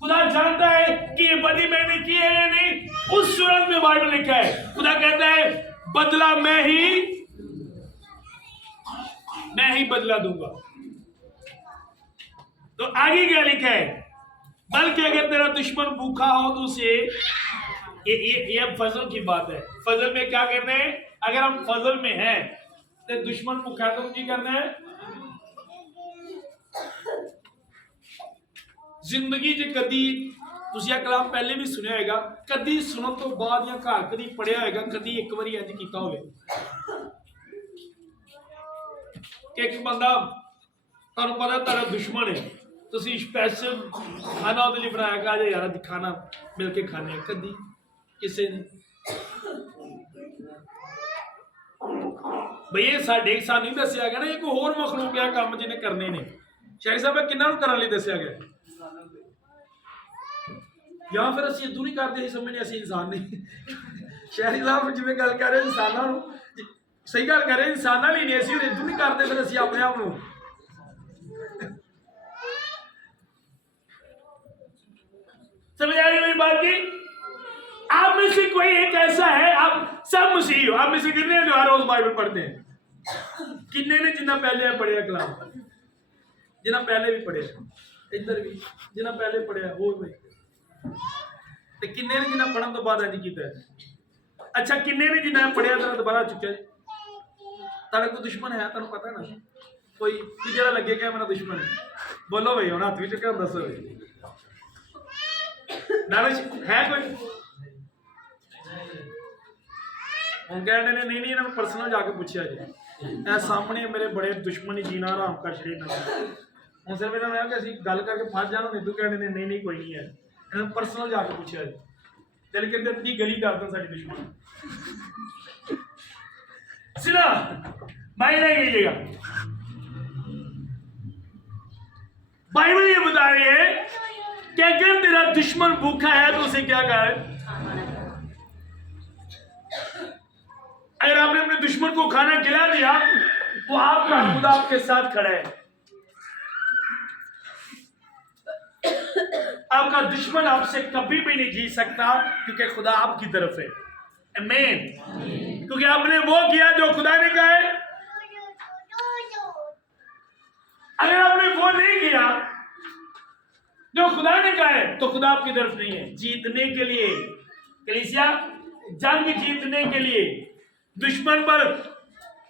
खुदा जानता है कि ये बदी मैंने की है या नहीं। उस सूरत में बाइबल लिखा है, खुदा कहता है बदला मैं ही बदला दूंगा। तो आगे क्या लिखा है? बल्कि अगर तेरा दुश्मन भूखा हो तो उसे, ये फजल की बात है। फजल में क्या कहते हैं? अगर हम फजल में हैं तो दुश्मन भूखा है तो क्या करना है? जिंदगी च कदी तुसी यह कलाम पहले भी सुनिया होगा, कदी सुनने तो बाद या घर कदी पढ़िया होगा, कदी एक बारी इंज कीता होवे कि एक बंदा तुहानू पता तेरा दुश्मन है, तुसी स्पेशल खाना ਉਹਦੇ ਲਈ बनाया कि आज यार ਅੱਜ खाना मिल के खाने, कदी किसी ने भई ये सानू नहीं दसिया गया ना, ये कोई होर मखलूक है काम जिन्हें करने ने। शाही साहब किन्ना करने लिए दसिया गया? या फिर असं इदू नहीं करते समझने असं इंसान नहीं। शहरी साहब जिम्मे गल कर रहे इंसानों, सही गल कर रहे इंसानों लिए नहीं, असं इदू नहीं करते फिर असं अपने आप को। समझ आ रही मेरी बात की? आप में से कोई एक ऐसा है, आप सब मसीह हो, आप में से कितने जो हर रोज बाइबल पढ़ते हैं? कितने ने जिन्ना पहले पढ़िया कलाम, जिन्ना पहले भी पढ़िया, इधर भी जिन्ना पहले पढ़िया होर भी, ते किन्ने ने जिन्ना पढ़न तो बाद इंज कीता है? अच्छा किन्ने ने जिन्ना पढ़िया तो दोबारा चुक्या? तारे कोई दुश्मन है? तुहानू पता ना कोई कि जेड़ा लगे क्या मेरा दुश्मन है? बोलो भाई हुण हाथ भी चुक्या, दसो दानिश है कोई? हम कहने ने नहीं इन्होंने पर्सनल जाके पूछा जी, ए सामने मेरे बड़े दुश्मन ही जीना हराम कर छड़े ना। हम सिर्फ इन्होंने कि असं गल करके फस जाना, निधू कहने ने नहीं कोई नहीं है, इन्होंने पर्सनल जाके पूछा जी। दिल कहते अद्धी गली कर दो साड़ी दुश्मन। सुना बाइबल लीजिएगा, बाइबल ये बता रही है कि अगर तेरा दुश्मन भूखा है तो उसे क्या कहा है? अगर आपने अपने दुश्मन को खाना खिला दिया तो आपका खुदा आपके साथ खड़ा है। आपका दुश्मन आपसे कभी भी नहीं जीत सकता, क्योंकि खुदा आपकी तरफ है। आमीन। क्योंकि आपने वो किया जो खुदा ने कहा है। अगर आपने वो नहीं किया जो खुदा ने कहा है तो खुदा आपकी तरफ नहीं है। जीतने के लिए, कलीसिया जंग जीतने के लिए, दुश्मन पर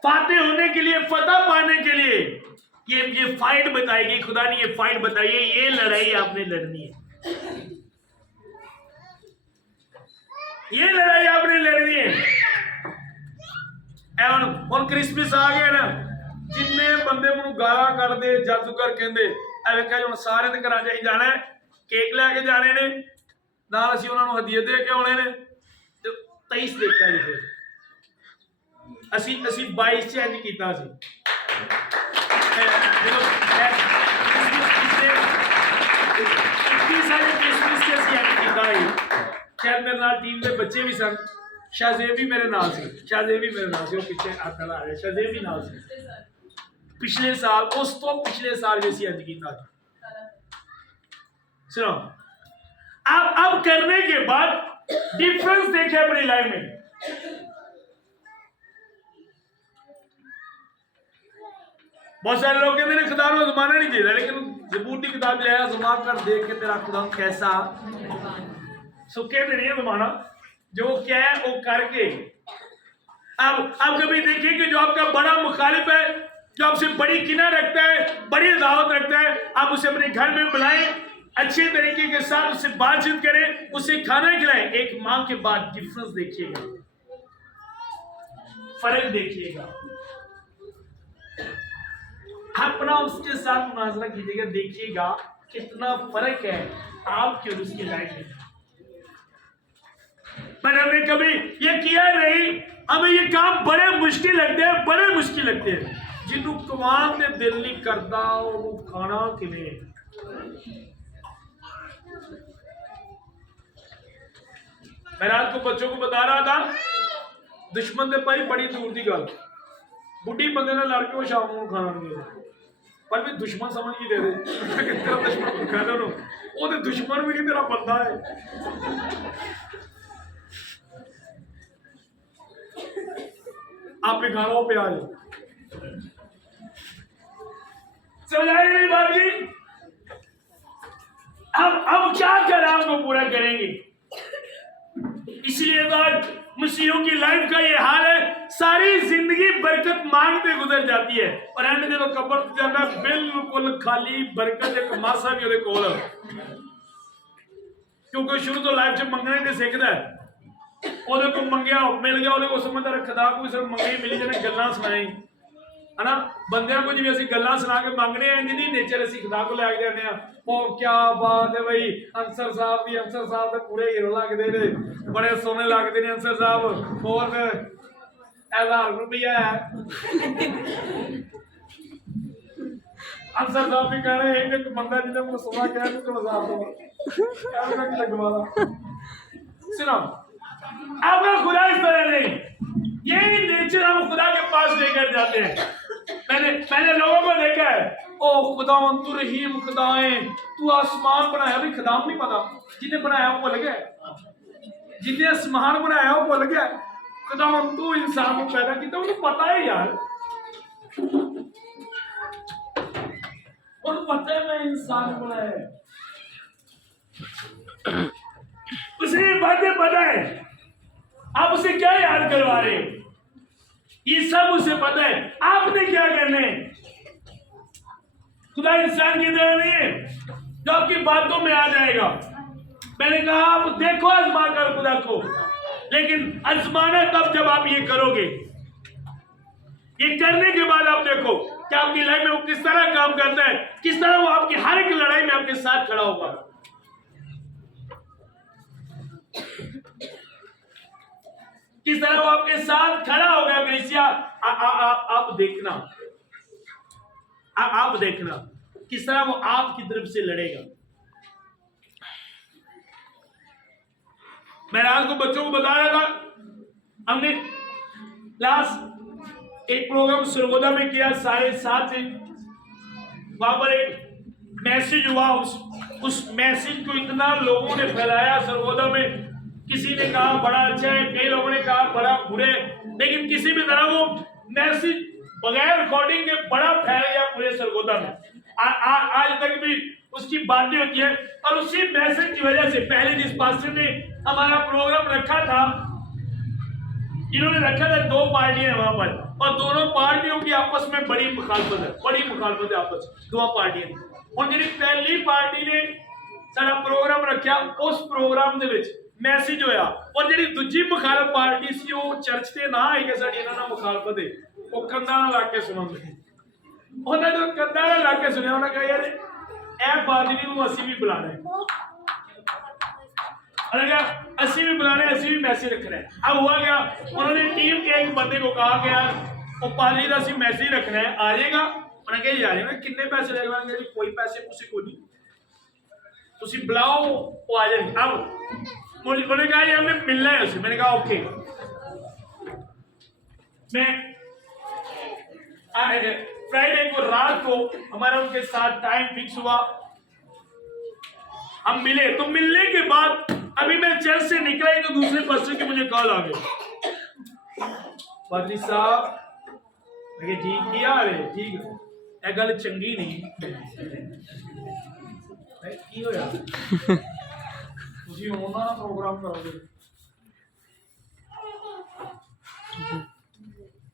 फातेह होने के लिए, फतह पाने के लिए ये फाइट बताएगी। खुदा ने ये फाइट बताई है, ये लड़ाई आपने लड़नी है, ये लड़ाई आपने लड़नी है। हम क्रिसमस आ गया ना, जिन्ने बंदे को गाला कटते जादूगर कहते हम सारे के घर जाई जाना है, केक लैके जाने ने, नाल असीं उन्हां नूं हदीयत दे के आउणे ने। 23 देखा जी, फिर असी 22 च इंज कीता सी। शायद मेरे नाल टीम के बच्चे भी सन, शाहजेब भी मेरे नाल सी, शाहजेब भी मेरे नाल सी, वो पीछे हाथ आ रहा, शाहजेब भी नाल सी। पिछले साल, उस तो पिछले साल भी इंज कीता। सुनो, अब करने के बाद डिफरेंस देखे अपनी लाइफ में। बहुत सारे लोग कहते हैं खुदा को जमाना नहीं चाहिए, लेकिन ज़बूर की किताब जो है जमा कर देख के तेरा खुदा कैसा सुखे तो नहीं है जमाना, जो क्या है वो करके। अब कभी देखिए कि जो आपका बड़ा मुखालिफ है, जो आपसे बड़ी किना रखता है, बड़ी दावत रखता है, आप उसे अपने घर में बुलाएं, अच्छे तरीके के साथ उससे बातचीत करें, उसे खाना खिलाएं। एक माह के बाद डिफरेंस देखिएगा, फर्क देखिएगा। अपना उसके साथ मुनाजरा कीजिएगा, देखिएगा कितना फर्क है आपकी और उसकी लाइफ में। पर हमने कभी ये किया नहीं, हमें ये काम बड़े मुश्किल लगते हैं, बड़े मुश्किल लगते हैं। जिन्हों कमाल ने दिल नहीं करता वो खाना किमें। मैं रात को बच्चों को बता रहा था, दुश्मन ने पाई बड़ी दूर की गल, बुढ़ी बंदे ने लड़ के वो शाम को खाना नहीं देता, पर भी दुश्मन समझ के दे दे तेरा दुश्मन भूखा है, वो तो दुश्मन भी नहीं, तेरा बंदा है। आप पे खाना हो प्याज, समझ आए मेरी बात जी? हम क्या कर आपको पूरा करेंगे? इसलिए बात मुस्लिमों की लाइफ का ये हाल है, सारी जिंदगी बरकत मांगते गुजर जाती है और एंड में तो कब्र जाना बिल्कुल खाली, बरकत एक मासा भी ਉਹਦੇ ਕੋਲ, क्योंकि शुरू तो लाइफ च मंगने ते सिੱਖਦਾ है। ਉਹਦੇ ਕੋਲ ਮੰਗਿਆ ਮਿਲ ਗਿਆ, ਉਹਦੇ ਕੋਲ ਸਮਝਦਾ ਖੁਦਾ ਕੋਈ ਸਿਰ ਮੰਗੀ ਮਿਲੀ ਜਿਹਨੇ ਗੱਲਾਂ ਸੁਣਾਈ है ना। बंदियां को जिवें ਅਸੀਂ ਗੱਲਾਂ ਸੁਣਾ ਕੇ ਮੰਗਨੇ ਆ, ਇੰਜ ਨਹੀਂ ਨੇਚਰ ਅਸੀਂ ਖੁਦਾ को ਲੈ ਕੇ ਜਾਂਦੇ ਆ। ਉਹ ਕੀ ਬਾਤ ਹੈ ਬਈ, ਅੰਸਰ ਸਾਹਿਬ ਵੀ ਅੰਸਰ ਸਾਹਿਬ ਦੇ ਪੂਰੇ ਹੀਰੋ ਲੱਗਦੇ ਨੇ, ਬੜੇ ਸੋਹਣੇ ਲੱਗਦੇ ਨੇ ਅੰਸਰ ਸਾਹਿਬ। ਹੋਰ ਫਿਰ 1000 रुपया है अंसर साहब भी कह रहे हैं, एक बंदा जिन्हें मुझे सोना कह रहे तो 1000 लगवा सुनो। आपका खुदा इस तरह नहीं, यही नेचर हम खुदा के पास लेकर जाते हैं। मैंने लोगों को देखा है, ओ खुदा तू रहीम खुदा है, तू आसमान बनाया, भी खुदा नहीं पता, जिन्हें बनाया वो भूल गया, जिन्हें आसमान बनाया वो भूल गया। खुदा तू इंसान को पैदा किया, उन्हें पता है यार, और पता है मैं इंसान बनाया, उसे बातें पता है, आप उसे क्या याद करवा रहे हैं? ये सब उसे पता है, आपने क्या करना है? खुदा इंसान की तरह नहीं है जो आपकी बातों में आ जाएगा। मैंने कहा आप देखो आजमा कर खुदा को, लेकिन आजमाना तब जब आप ये करोगे। ये करने के बाद आप देखो कि आपकी लाइफ में वो किस तरह काम करता है, किस तरह वो आपकी हर एक लड़ाई में आपके साथ खड़ा होगा। किस तरह वो आपके साथ खड़ा होगा कलीसिया। आप देखना, आप देखना किस तरह वो आपकी तरफ से लड़ेगा। मैं रात को बच्चों को बता रहा था, हमने लास्ट एक प्रोग्राम सरगोदा में किया, सारे साथ वहां पर एक मैसेज हुआ, उस मैसेज को इतना लोगों ने फैलाया सरगोदा में। किसी ने कहा बड़ा अच्छा है, कई लोगों ने कहा बड़ा बुरे, लेकिन किसी भी तरह वो मैसेज बगैर रिकॉर्डिंग के बड़ा फैल गया पूरे सरगोदा में। आज तक भी उसकी बातें होती है। और उसी मैसेज की वजह से पहले जिस पास्टर ने हमारा प्रोग्राम रखा था, इन्होंने रखा था, 2 पार्टियां हैं वहां पर, और दोनों पार्टियों की आपस में बड़ी मुखालफत है, बड़ी मुखालफत है आपस में, 2 पार्टियां। और जी पहली पार्टी ने सारा प्रोग्राम रखा, उस प्रोग्राम के मैसेज होया, और जी दूजी मुखालफ पार्टी सी वो चर्च से ना आई कि साड़ी इन्हां नाल मुखालफत है, वो कंधा ना ला के सुनांदे। उन्हें जो कंधा ना ला के सुनिया, उन्हें कहा यार ए पादरी को असी भी बुलाना है, उन्होंने कहा असी भी बुलाना है, असी भी मैसेज रखना है। अब हुआ क्या, उन्होंने टीम के एक बंदे को कहा कि यार वो पादरी का असी मैसेज रखना है, आ जाएगा? उन्हें कहा आ जाएगा। कितने पैसे लगेंगे? कोई पैसे पूछे को नहीं, तुसी बुलाओ वो आ जाएंगे। अब उन्होंने कहा ये हमने मिलना है उसे। मैंने कहा ओके। मैं फ्राइडे को रात को हमारा उनके साथ टाइम फिक्स हुआ, हम मिले। तो मिलने के बाद अभी मैं चर्च से निकला ही तो दूसरे पर्सन की मुझे कॉल आ गई, पादरी साहब ठीक किया, अरे ठीक है, यह गल चंगी नहीं की होया, तुसी होना प्रोग्राम करोगे,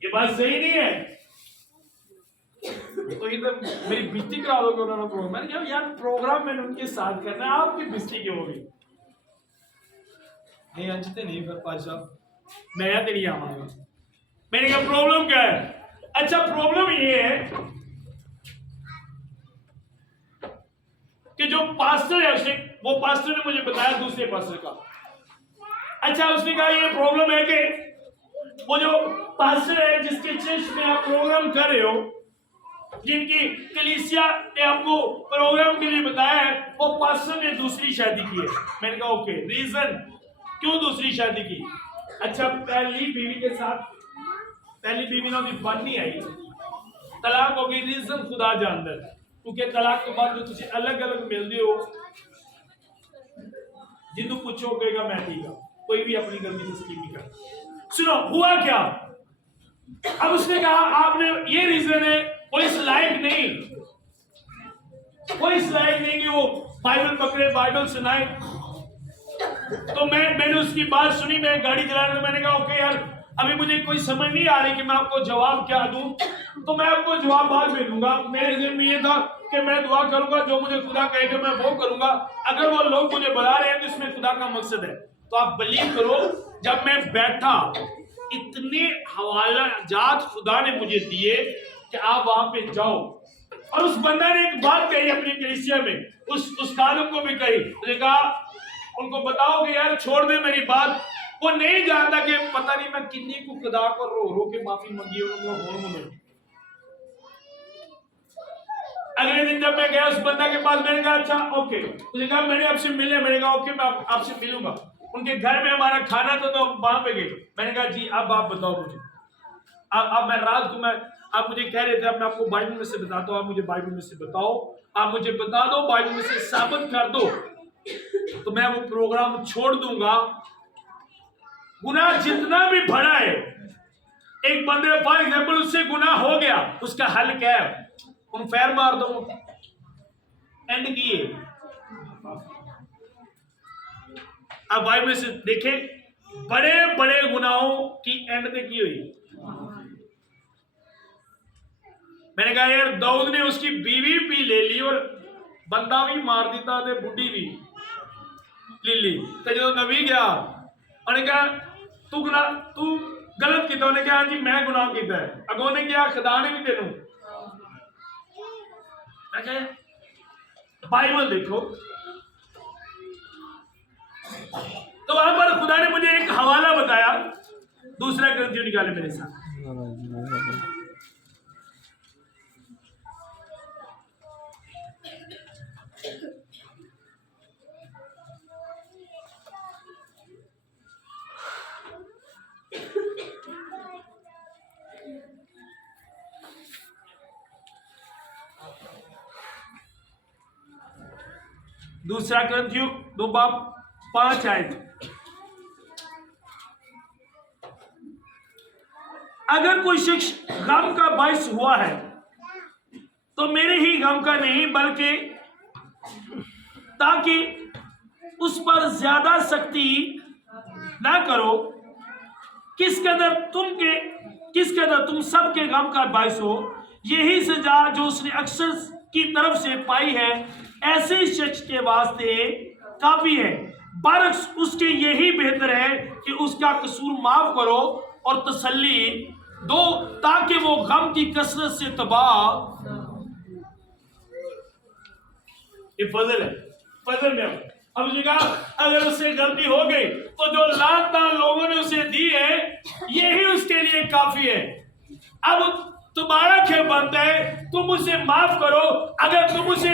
ये बात सही नहीं है, तो इधर मेरी बेइज्जती करा दोगे उन्होंने प्रोग्राम। मैंने कहा यार प्रोग्राम मैंने उनके साथ करना है, आपकी बेइज्जती क्यों होगी? नहीं अंजते नहीं फिर पाज साहब, मैं यहाँ नहीं आऊंगा। मैंने कहा प्रॉब्लम क्या है? अच्छा प्रॉब्लम ये है कि जो पास्टर है उसने, वो पास्टर ने मुझे बताया दूसरे पास्टर का, अच्छा उसने कहा ये प्रॉब्लम है कि वो जो पास्टर है जिसके चर्च में आप प्रोग्राम कर रहे हो, जिनकी कलीसिया ने आपको प्रोग्राम के लिए बताया है, वो पास्टर ने दूसरी शादी की है। मैंने कहा ओके, रीजन क्यों दूसरी शादी की? अच्छा पहली बीवी के साथ, पहली बीवी ना उनकी बन नहीं आई, तलाक हो गई, रीजन खुदा जानता है, क्योंकि तलाक के बाद जो तुझे अलग अलग मिलते हो, जिन्हों पूछो कहेगा मैं ठीक है, कोई भी अपनी गलती तस्लीम नहीं कर। सुनो हुआ क्या, अब उसने कहा आपने ये रीजन है, वो इस लायक नहीं, वो इस लायक नहीं कि वो बाइबल पकड़े, बाइबल सुनाए। तो मैंने उसकी बात सुनी, मैं गाड़ी चला रहा था, मैंने कहा ओके यार अभी मुझे कोई समझ नहीं आ रही कि मैं आपको जवाब क्या दूं, तो मैं आपको जवाब बाद में दूंगा। मेरे ज़हन में ये था कि मैं दुआ करूंगा, जो मुझे खुदा कहेगा मैं वो करूंगा, अगर वो लोग मुझे बुला रहे हैं तो इसमें खुदा का मकसद है। तो आप बिलीव करो, जब मैं बैठा इतने हवाला जात खुदा ने मुझे दिए कि आप वहां पे जाओ। और उस बंदा ने एक बात कही अपनी कलीसिया में, उस कानून को भी कही, उसने कहा उनको बताओ कि यार छोड़ दे मेरी बात। वो नहीं जानता कि पता नहीं मैं किन्नी को खुदा को रो रो के माफी मांगी और अगले दिन जब मैं गया उस बंदा के पास, मैंने कहा अच्छा ओके, उसने कहा मैंने आपसे मिले, मैंने कहा ओके मैं आपसे मिलूंगा। उनके घर में हमारा खाना था तो वहां पे गए, मैंने कहा जी अब आप बताओ मुझे, अब मैं रात को आप मुझे कह रहे थे अब मैं आपको बाइबल में से बताता हूँ, आप मुझे बाइबल में से बताओ, आप मुझे बता दो, बाइबल में से साबित कर दो, तो मैं वो प्रोग्राम छोड़ दूंगा। गुनाह जितना भी बड़ा है, एक बंदे फॉर एग्जाम्पल उससे गुनाह हो गया, उसका हल क्या है? उन फैर मार दो, एंड किए। अब बाइबल में से देखें, बड़े बड़े गुनाहों की एंड पे की हुई। मैंने कहा यार दाऊद ने उसकी बीवी भी ले ली और बंदा भी मार दिता, बुढ़ी भी ले ली। तो जो नबी गया उन्हें कहा तू गलत किया, उन्हें कहा जी मैं गुनाह किया है, अगों ने क्या खुदा ने भी तेनू। बाइबल देखो, तो वहां पर खुदा ने मुझे एक हवाला बताया, दूसरा ग्रंथियों निकाले मेरे साथ। दूसरा ग्रंथियों 2:5 आयत। अगर कोई शख्स गम का बायस हुआ है तो मेरे ही गम का नहीं, बल्कि ताकि उस पर ज्यादा सख्ती ना करो, किस कदर तुम सबके गम का बायस हो। यही सजा जो उसने अक्सर की तरफ से पाई है ऐसे शख्स के वास्ते काफी है, बरक्स उसके यही बेहतर है कि उसका कसूर माफ करो और तसल्ली दो, ताकि वो गम की कसरत से तबाह। ये फजल है, फजल में अब उसने कहा अगर उससे गलती हो गई तो जो लाख लोगों ने उसे दी है यही उसके लिए काफी है। अब तुम्हारा क्या बनता है, तुम उसे माफ करो। अगर तुम उसे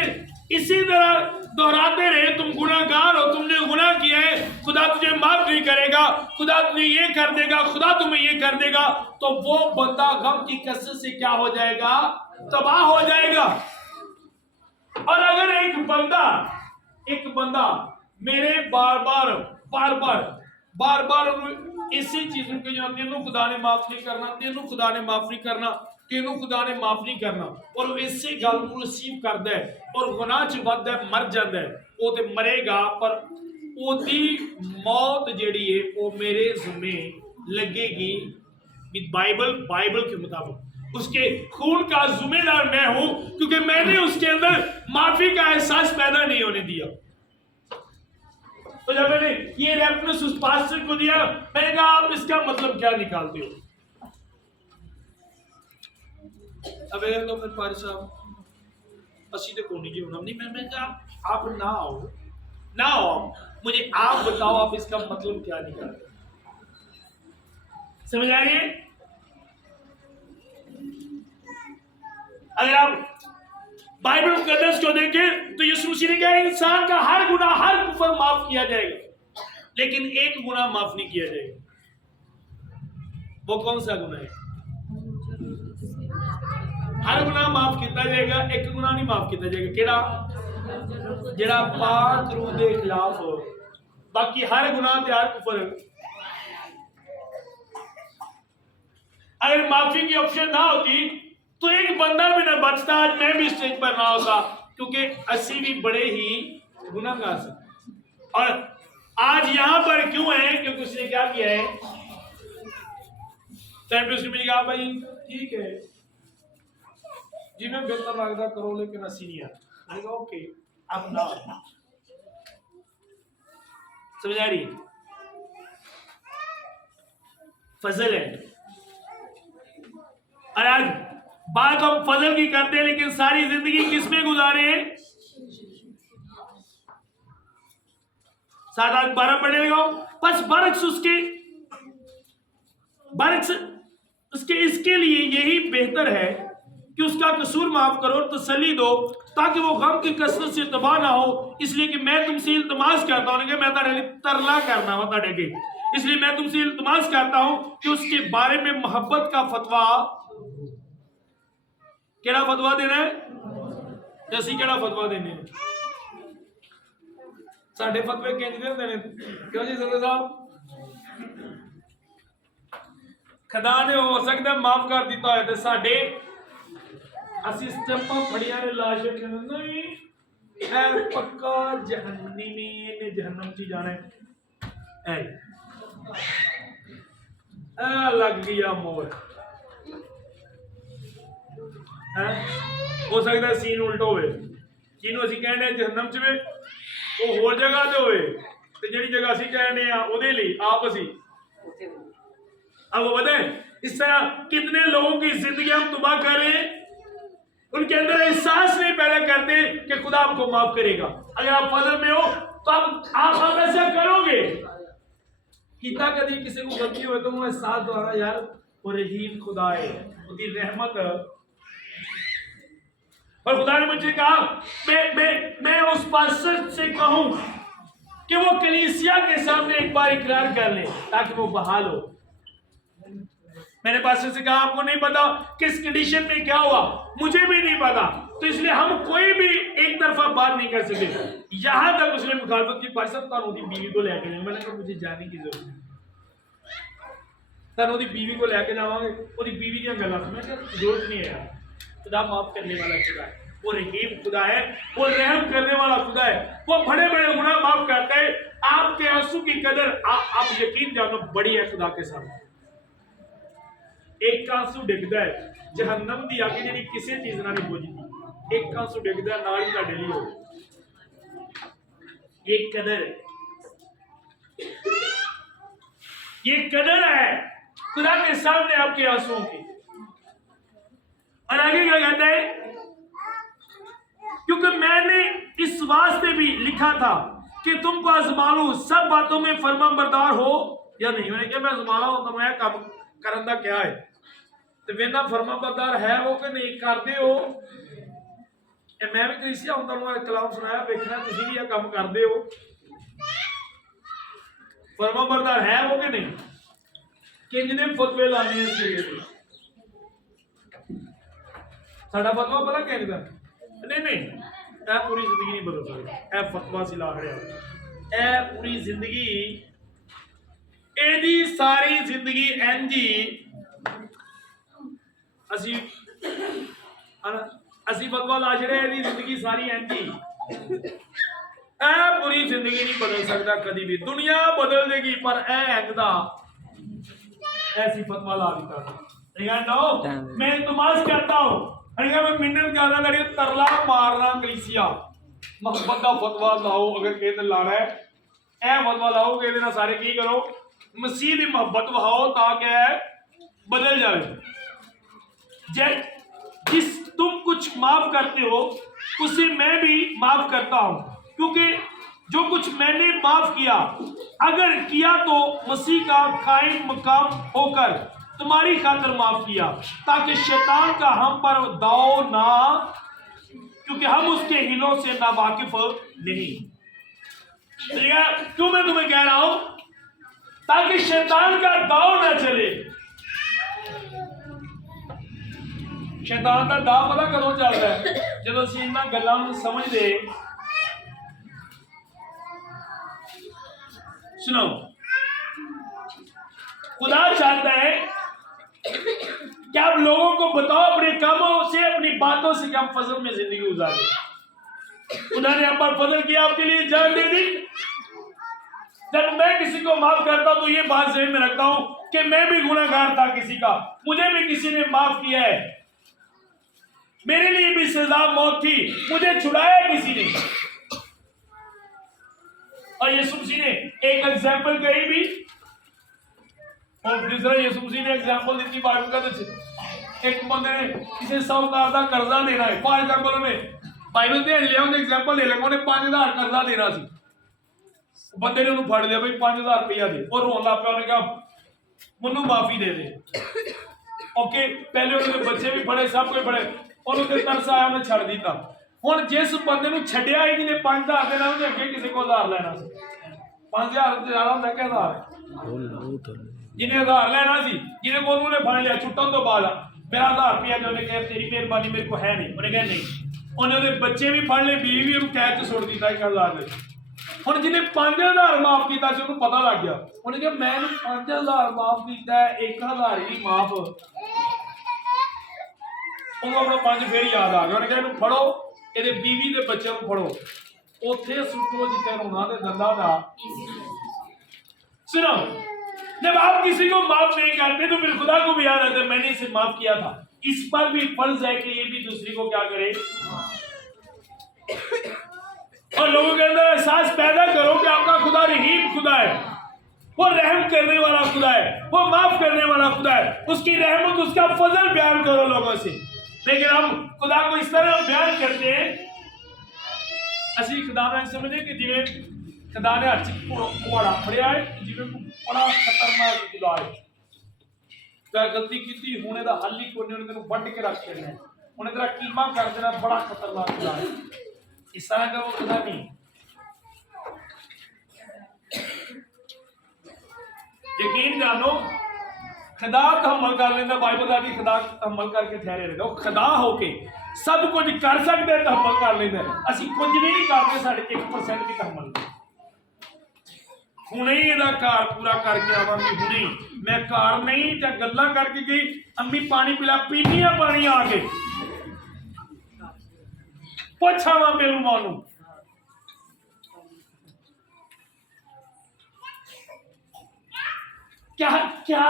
इसी तरह दोहराते रहे, तुम गुनाहगार हो, तुमने गुनाह किया है, खुदा तुझे माफ नहीं करेगा, खुदा तुम्हें ये कर देगा, खुदा तुम्हें ये कर देगा, तो वो बंदा गम की कसरत से क्या हो जाएगा, तबाह हो जाएगा। और अगर एक बंदा मेरे बार बार इसी चीजों के जो तेनों खुदा ने माफ नहीं करना, तेनों खुदा ने माफ नहीं करना, तेनों खुदा ने माफ नहीं करना, और वो इससे गल को रिसीव करता है और गुनाह च वधदा है, मर जाता है, वो तो मरेगा, पर ओदी मौत जेड़ी है वो मेरे जिम्मे लगेगी। बाइबल के मुताबिक उसके खून का जिम्मेदार मैं हूं, क्योंकि मैंने उसके अंदर माफी का एहसास पैदा नहीं होने दिया। तो जब मैंने ये रेफरेंस उस पास्टर को दिया, मैंने कहा आप इसका मतलब क्या निकालते हो? अब तो फिर पारी साहब असी तो कोनी जी होना नहीं, मैं कहा आप ना आओ, मुझे आप बताओ आप इसका मतलब क्या निकालते, समझ आ रही है? अगर आप बाइबल मुकद्दस को देखें तो यीशु मसीह ने कहा इंसान का हर गुनाह हर कुफर माफ किया जाएगा, लेकिन एक गुनाह माफ नहीं किया जाएगा। वो कौन सा गुनाह है? हर गुनाह माफ किया जाएगा, एक गुनाह नहीं माफ किया जाएगा। केड़ा? जेड़ा पाक रूह के खिलाफ हो। बाकी हर गुनाह ते हर कुफर। अगर माफी की ऑप्शन ना होती तो एक बंदा भी ना बचता, आज मैं भी स्टेज पर ना होता, क्योंकि असी भी बड़े ही गुनाहगार से। और आज यहां पर क्यों है? क्योंकि उसने क्या किया है? उसने कहा भाई ठीक है जिन्हें बेहतर लगता करो, लेकिन असी नहीं है। ओके अब ना समझ आ रही? फजल है। और आज बात हम फजल की करते हैं, लेकिन सारी जिंदगी किसमें गुजारे हैं? 7 8 12 पढ़ने लगाओ, बस बरक्स उसके इसके लिए यही बेहतर है कि उसका कसूर माफ करो और तसल्ली दो, ताकि वो गम की कसरत से तबाह ना हो। इसलिए कि मैं तुमसे इल्तमास करता हूं, मैं तरला करना हुआ ताड़े के, इसलिए मैं तुमसे इल्तमास करता हूं कि उसके बारे में मोहब्बत का फतवा। केड़ा फतवा देना है? जैसी केड़ा फतवा देने साढ़े फतवे कहते होंदे ने, क्यों जी सरदार साहब? खुदा ने हो सकता माफ कर दिता है, तो साढ़े असी स्टंपां फड़ियां ने लाश नहीं है पक्का जहन्नमी ने जहन्नम च जाना है। लग गया मोर। हो सकता है सीन उल्टा होवे, जिन्हों असीं कहने जहन्नम च वे वो होर जगह ते होवे, ते जिहड़ी जगह असीं कहने आ ओदे लई आप असीं अब वो बताए। इस तरह कितने लोगों की जिंदगी हम तबाह कर रहे हैं, उनके अंदर एहसास नहीं पैदा करते कि खुदा आपको माफ करेगा। अगर आप फजल में हो तो आप ऐसा करोगे। कितना कभी किसी को गलती हो तो वो एहसास द्वारा यार वो रहीम खुदा है, उसकी रहमत। और खुदा ने मुझे कहा मैं उस पास्टर से कहूं कि वो कलीसिया के सामने एक बार इकरार कर ले ताकि वो बहाल हो। मैंने पास्टर से कहा आपको नहीं पता किस कंडीशन में क्या हुआ, मुझे भी नहीं पता, तो इसलिए हम कोई भी एक तरफा बात नहीं कर सकते। यहां तक उसने मुखालफत की, पास्टर तानू दी बीवी को लेके जाओ। मैंने कहा मुझे जाने की जरूरत नहीं, तानू दी बीवी को लेके जावांगे, ओदी बीवी दी गल्लां सुन, जरूरत नहीं है यार। खुदा माफ करने वाला खुदा है, वो रहीम खुदा है, वो रहम करने वाला खुदा है, वो बड़े बड़े गुनाह माफ करता है। आपके आंसू की कदर आप यकीन जानो बड़ी है खुदा के सामने। एक आंसू डिगदा है जहन्नम दी आग जी किसी चीज ना नहीं बुझती, एक आंसू डिगदा नाल ही तुहाडे लई हो। ये कदर है, ये कदर है खुदा के सामने आपके आंसुओं की। और आगे क्या कहता है? क्योंकि मैंने इस वास्ते भी लिखा था कि तुमको आजमा लूं, सब बातों में फरमाबरदार हो या नहीं। मैंने कहा मैं आजमाना हूं, मैं काम करन दा क्या है, तो वेना फरमाबरदार है वो कि नहीं करते हो। मैं भी कलीसिया हूं, तुहानू कलाम सुनाया, देखना तुसीं भी यह काम करते हो। फरमाबरदार है वो कि नहीं? किंज ने फतवे लाने इस जगह पे साडा फतवा पता कहता नहीं ए पूरी जिंदगी नहीं बदल सकती, ए फतवा सी ला रहा ए पूरी जिंदगी एदी सारी जिंदगी एंजी असी फतवा ला छड़े एदी जिंदगी सारी एंजी ए पूरी जिंदगी नहीं बदल सकता कभी भी। दुनिया बदल देगी पर ए इंदा ऐसी फतवा ला दिता। नो मैं इल्तमास करता हूं, मैं मिन्नत करना लड़ी तरला मारना कलीसिया मोहब्बत का फतवा लाओ। अगर कहते लाना है ए फतवा लाओ कहते सारे की करो मसीह की मोहब्बत वहाओ ताकि बदल जाए। जिस तुम कुछ माफ करते हो उसे मैं भी माफ करता हूं। क्योंकि जो कुछ मैंने माफ किया, अगर किया तो मसीह का कायम मकाम होकर तुम्हारी खातिर माफ किया, ताकि शैतान का हम पर दाव ना, क्योंकि हम उसके हिलों से ना वाकिफ नहीं। क्यों मैं तुम्हें कह रहा हूं? ताकि शैतान का दाव ना चले। शैतान का दाव पता कदों चलता है? जब असीं इन्हां गल्लां नूं समझदे। सुनो, खुदा चाहता है कि आप लोगों को बताओ अपने कामों से, अपनी बातों से कि हम फजल में जिंदगी गुजारे। खुदा ने आप पर फजल किया, आपके लिए जान दे दी। जब मैं किसी को माफ करता हूं तो ये बात ज़हन में रखता हूं कि मैं भी गुनहगार था किसी का, मुझे भी किसी ने माफ किया है, मेरे लिए भी सजा मौत थी, मुझे छुड़ाया किसी ने। और यीशु मसीह ने एक एग्जाम्पल कही भी, और दूसरा यीशु मसीह ने एग्जाम्पल दी थी बाइबल का। एक बंदे ने किसी साहूकार का कर्जा देना है, फॉर एग्जाम्पल में बाइबल दे लिया, उन्हें एग्जाम्पल ले लिया, उन्हें 5000 कर्जा देना सी। बंदे ने उन्हें फड़ लिया, भाई 5000 रुपया दे, और रोन लग पिया। उन्हें कहा मनु माफी दे दे। ओके, पहले उन्होंने बच्चे भी फड़े, सब कोई फड़े, और उन्हें तरस आया, उन्हें छड़ दिता। हुण जिस बंदे नूं छड्डिया ही जिन्हें 5000 देना, उन्हें अगे किसी को 1000 लेना सी। 5000 से ज्यादा होंदा, क्या 1000? जिन्हें 1000 लेना सी, जिन्हें को उन्होंने फड़ लिया छुट्टन तो बाद, मेरा 1000 रुपया जो, उन्हें कहा तेरी मेहरबानी मेरे को है नहीं। उन्हें कहा नहीं। उन्हें बच्चे भी फड़ ले, बीवी भी उन्हें कैद च सुट दिता 1000 दे। हुण जिन्हें 5000 माफ किया, उन्हें पता लग गया, उन्हें कहा मैं 5000 माफ किया, 1000 ही माफ। उन्होंने अपना 5 फिर याद आ गया। उन्हें कहा फड़ो, ये बीवी के बच्चे को फड़ो, उथे सुटो जिथे रोना ते दंदा दा। सुनो, जब आप किसी को माफ नहीं करते तो फिर खुदा को भी याद आता है मैंने इसे माफ किया था। इस पर भी फर्ज है कि ये भी दूसरी को क्या करे, और लोगों के अंदर एहसास पैदा करो कि आपका खुदा रहीम खुदा है, वो रहम करने वाला खुदा है, वो माफ करने वाला खुदा है। उसकी रहमत, उसका फजल बयान करो लोगों से। लेकिन हम खुदा को इस तरह बयान करते हैं, असली खुदा में समझे कि जिवें खुदा ने हथ घोड़ा फड़िया है, जिवें बड़ा खतरनाक खुदा है। क्या गलती की होने का हल ही कोई, उन्हें वड्ड के रख देना, उन्हें तेरा कीमा कर देना, बड़ा खतरनाक खुदा है। इस तरह का वो खुदा नहीं। यकीन जानो, खुदा तहम्मुल कर लेंदा, बाइबल आदि खुदा तहम्मुल करके ठहरे रहता। वो खुदा होके सब कुछ कर सकते, तहम्मुल कर लेंदा। असीं कुछ भी नहीं करते, साढ़े 1% भी तहम्मुल। हुणे ही इहदा घर पूरा करके आवांगी, हुणे मैं घर नहीं ते गल्लां करके गई, अम्मी पानी पिला, पीनी है पानी आके, पुछावां मेनू मानू। क्या क्या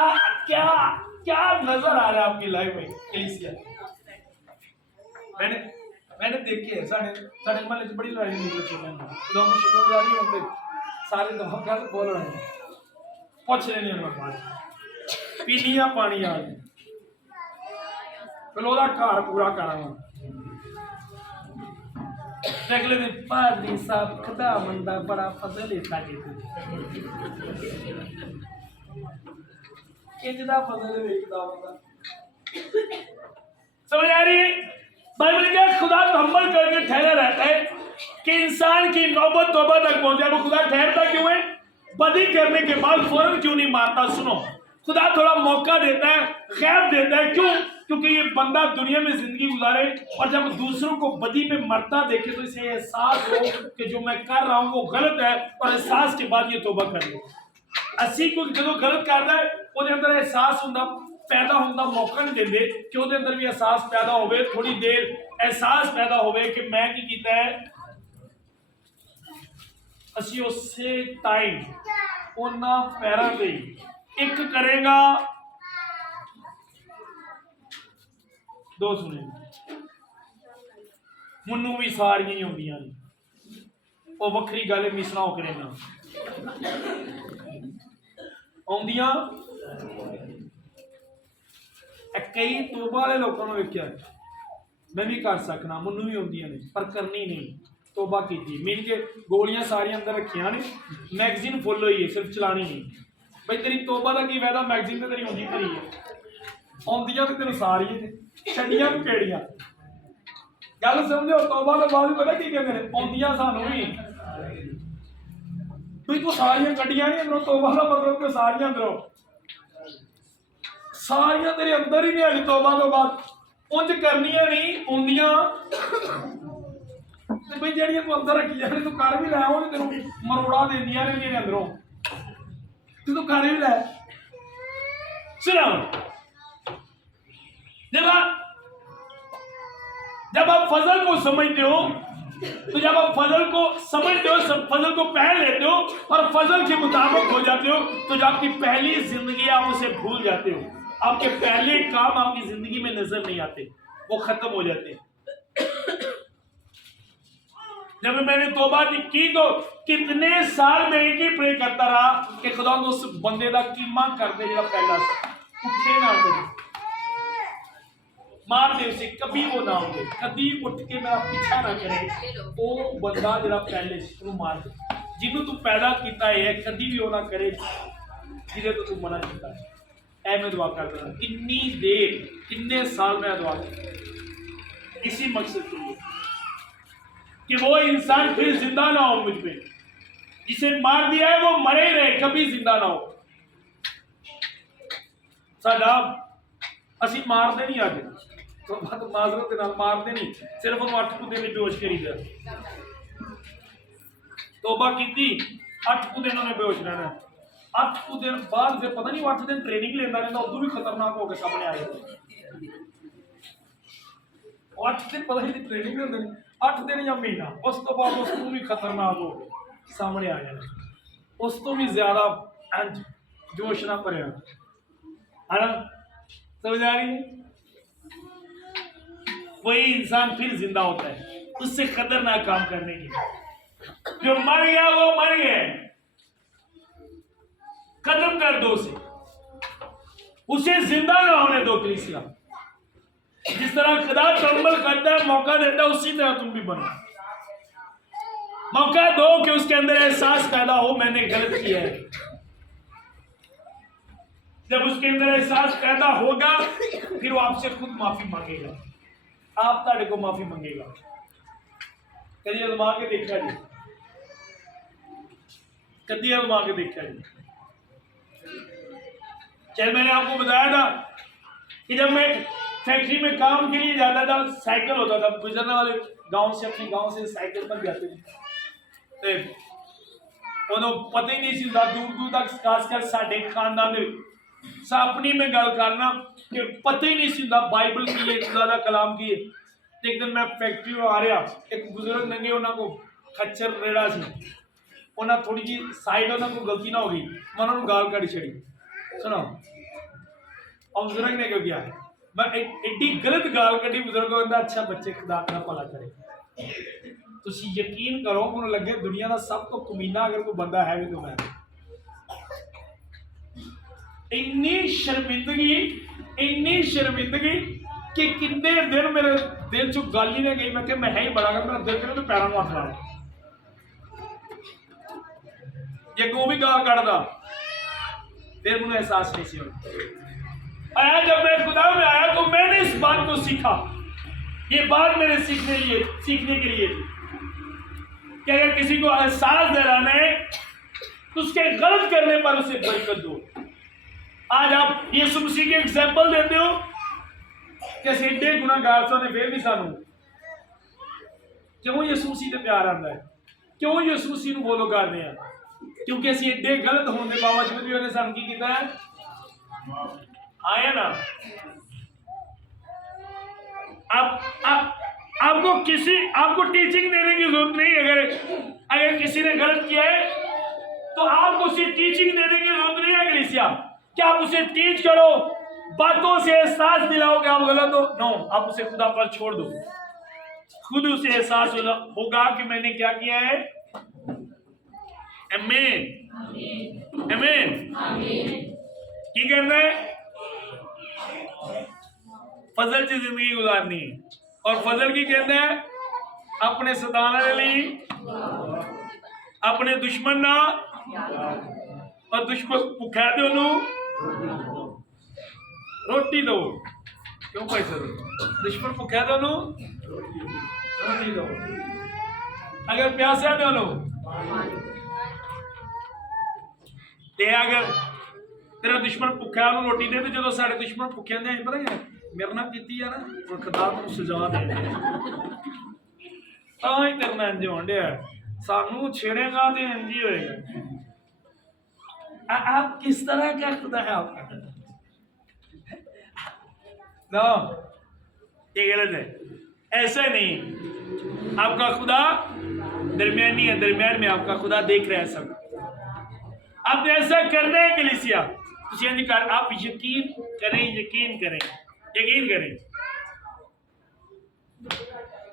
क्या क्या नजर आ रहा है आपकी लाइफ में कलीसिया? मैंने देखे है, साढ़े महल्ले च बड़ी लड़ाई निकल चुकी है। खुदा की शुक्रगुजारी होते सारे दफा क्या बोल रहे हैं, पूछ रहे नहीं बात, पीलिया पानी आ गया, फिर ओदा घर पूरा करांगा। अगले दिन पादरी साहब खुदा मंदा बड़ा फजल है साडे ते, इतना फजल वेखदा होंदा। समझ आ रही है? बाइबल में खुदा तहम्मुल करके ठहरा रहता है कि इंसान की नौबत तौबा तक पहुंचे। वो खुदा ठहरता क्यों है? बदी करने के बाद फौरन क्यों नहीं मारता? सुनो, खुदा थोड़ा मौका देता है, खैर देता है। क्यों? क्योंकि ये बंदा दुनिया में जिंदगी गुजारे और जब दूसरों को बदी में मरता देखे तो इसे एहसास हो कि जो मैं कर रहा हूं वो गलत है, और एहसास के बाद ये तौबा कर ले। असी को जो गलत करता है ਉਹਦੇ अंदर एहसास ਹੁੰਦਾ, पैदा ਹੁੰਦਾ, मौका नहीं देंगे कि ਉਹਦੇ अंदर भी एहसास पैदा होवे, थोड़ी देर एहसास पैदा होवे कि मैं की कीता है। असी उसे टाइम ਉਹਨਾਂ ਪੈਰਾਂ ਤੇ ਇੱਕ करेगा, दो सुने ਮੈਨੂੰ भी सारियां ही आਉਂਦੀਆਂ ਨੇ, ਉਹ ਵੱਖਰੀ ਗੱਲ ਮਿਸਣਾ ਹੋ ਕਰੇਗਾ ਆਉਂਦੀਆਂ। कई तोबा वाले लोगों ने वेख्या, मैं भी कर सकना, मैनू भी आउंदियां ने, पर करनी नहीं। तौबा की थी, मीन के गोलियां सारी अंदर रखिया ने, मैगजीन फुल हुई है, सिर्फ चलानी नहीं। भाई तेरी तौबा का की फायदा, मैगजीन तो तेरी होंगी करी है, आउंदियां तो तेन सारियां ने, छड़ियां केड़ियां। गल समझो, तौबा तो बाद पता की कहते हैं, आउंदियां सानू भी भाई तू सारियां कड्डियां नहीं अंदरों, तौबा का मतलब कि सारियां अंदरों, सारियां तेरे अंदर ही नहीं आई तौबा तो बाद, उंज करनियां नहीं आउंदियां ते भाई जड़ियां तू अंदर रखियां ने, तू कर भी लै, वो तेनू मरोड़ा देंदियां ने तेरे अंदरों, तू कर भी लै। सुनो, जब आप फजल को समझते हो, तो जब आप फजल को समझते हो, फजल को पहन लेते हो और फजल के मुताबिक हो जाते हो, तो जो आपकी पहली जिंदगी आप उसे भूल जाते हो, आपके पहले काम आपकी जिंदगी में नजर नहीं आते, वो खत्म हो जाते हैं। जब मैंने तौबा की तो कितने साल में एक ही प्रे करता रहा कि खुदा उस बंदे का कीमा कर दे जो पहला उठे ना करे, मार दे उसे, कभी वो ना उठे, कभी उठ के मेरा पीछा ना करे, वो बंदा जो पहले से मार दे, जिन्हों तू पैदा किया है कभी भी वो ना करे जिन्हें तो तू मना किया है। ऐ मैं दुआ करता हूं, कितनी देर कितने साल में दुआ करता, इसी मकसद के लिए कि वो इंसान फिर जिंदा ना हो, मुझ पे जिसे मार दिया है वो मरे ही रहे, कभी जिंदा ना हो। साडा असी मारते नहीं, आगे तो बात माजरत नाल मारते नहीं, सिर्फ उन्होंने 8 कुछ दिन बेहोश करी दिया, तौबा की 8 कुछ दिन उन्हें बेहोश रहना, 8 कुछ दिन बाद फिर पता नहीं 8 दिन ट्रेनिंग लेता रहता, उदू भी खतरनाक हो गए सामने आए, 8 दिन पता नहीं ट्रेनिंग लेते 8 दिन या महीना, उस तो बाद उस तो भी खतरनाक हो गए सामने आ जाना, उस तो भी ज्यादा जोश ना भरिया है ना, समझ आ रही है। वही इंसान फिर जिंदा होता है, उससे खतरनाक काम करने की, जो मर गया वो मर गया, खत्म कर दो उसे जिंदा ना होने दो। कलीसिया जिस तरह खुदा तंबल करता है, मौका देता है, उसी तरह तुम भी बनो, मौका दो कि उसके अंदर एहसास पैदा हो मैंने गलत किया है। जब उसके अंदर एहसास पैदा होगा फिर वो आपसे खुद माफी मांगेगा, आप ताड़े को माफी मांगेगा। कभी आजमा के देखा जी, कभी आजमा के देखा जी। चल मैंने आपको बताया था कि जब मैं फैक्ट्री में काम के लिए जाता था, साइकिल होता था, गुजरने वाले गांव से अपने गांव से साइकिल पर जाते थे, तो पता ही नहीं सी दूर दूर तक, खासकर साडे खानदान अपनी में गल करना कि पता ही नहीं सी बाइबल की है, खुदा दा कलाम की है। एक दिन मैं फैक्ट्री में आ रहा, एक बुजुर्ग लंघे, उन्होंने को खच्चर रेड़ा सी, उन्हें थोड़ी जी साइड उन्होंने को गलती ना हो गई, मैं उन्होंने गाल कड़ी छड़ी। सुनो, और बुजुर्ग ने क्या किया, मैं एडी गलत गाल कड़ी, बुजुर्ग कहता अच्छा बच्चे खुदा का भला करे। तो यकीन करो उन्हें लगे दुनिया का सब तो कमीना अगर कोई बंदा है भी तो मैं, इन्नी शर्मिंदगी कि कितने दिन मेरे दिल चो गल ही नहीं गई, मैं मैं है ही बड़ा कर, मेरा दिल करे तो पैरों में हथ ला, जे वो भी गाल कटदा फिर मुझे एहसास नहीं सी आया। जब मैं खुदा में आया तो मैंने इस बात को सीखा, ये बात मेरे सीखने के लिए थी कि अगर किसी को एहसास दिलाना है तो उसके गलत करने पर उसे बरकत दो। आज आप यीशु मसीह के एग्जाम्पल देते हो, कैसे एडे गुनाहगार ने फिर भी सानू क्यों यीशु मसीह से प्यार आता है, क्यों यीशु मसीह को फॉलो करते हैं, क्योंकि असी एडे गलत होने के बावजूद भी उन्हें सानू की किया है, आया ना। आपको टीचिंग देने की जरूरत नहीं, अगर किसी ने गलत किया है तो आपको उसे टीचिंग देने की जरूरत नहीं है। कलीसिया क्या आप उसे टीच करो, बातों से एहसास दिलाओ कि आप गलत हो, नो, आप उसे खुदा पर छोड़ दो, खुद उसे एहसास होगा कि मैंने क्या किया है। आमीन आमीन। की कहना है, फजल से जिंदगी गुजारनी है, और फजल की कहता है अपने सताने वाले अपने दुश्मन ना और दुश्मन भुखा दे उन्होंने रोटी दो। क्यों भाई सर? दुश्मन भुखा दे उन्होंने रोटी दो, अगर प्यासा दे उन्होंने ते अगर तेरा दुश्मन भुखा उन्होंने रोटी दे, तो जो साढ़े दुश्मन भुखे आते हैं पता क्या मेरे नाल कीती है ना, और खुदा को सजा दे ही करना इंज होण दिया। सानू छेड़ेगा तो इंज ही होएगा। आप किस तरह का खुदा है आपका? ना ये गलत है, ऐसे नहीं। आपका खुदा दरमियानी है, दरमियान में आपका खुदा देख रहा है सब। आपने ऐसा करना है कलीसिया, आप यकीन करें, यकीन करें, यकीन करें।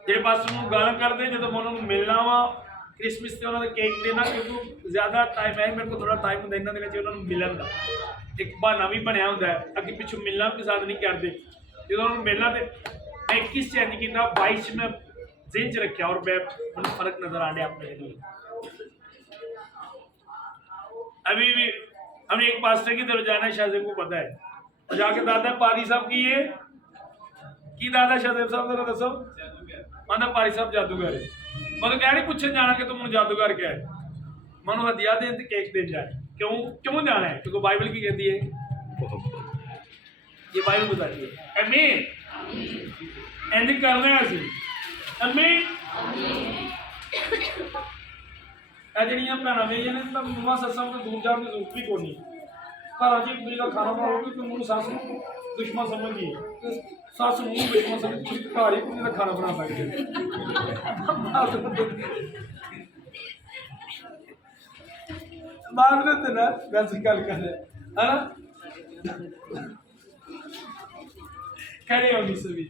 तेरे पास गाल कर दे जो मैं मिलना वा क्रिसमस से उन्होंने केक देना, क्योंकि ज्यादा टाइम है, मेरे को थोड़ा टाइम होता इन्होंने देना चाहिए उन्होंने मिलन का एक बहाना भी बनया होता है। अगे पिछू मिलना भी साथ नहीं करते, जो उन्होंने मिलना तो मैं 21 चेंज किया, 22 में जेन च रखा और मैं फर्क नजर आ रहा अपने लिए। अभी भी हमने एक पास्टर की तरफ जाना है, शायद को पता है, और जाके दादा पारी साहब की दादा शाहदेव साहब जरा दसो। मैं पारी साहब जादूगर है, मतलब कह नहीं पूछने जाना कि तुम जादूगर क्या है, मनु हदिया दे केक दे जाए। क्यों क्यों जाना है? क्योंकि बाइबल की कहती है, ये बाइबल बताती है। आमीन, एंडिंग कर रहे हैं असि। आमीन। जड़ियां भैन मेरिया ने मम्मा ससा को दूर जाने की जरूरत भी कोई नहीं। घर च एक दूसरे का खाना बनाओगे तो मुझे सस दुश्मन समझिए, सस मुँह दुश्मन समझ घर ही कुछ खाना बना सकते। बाद में ना वैसे गल कर है ना, खड़े होगी सभी।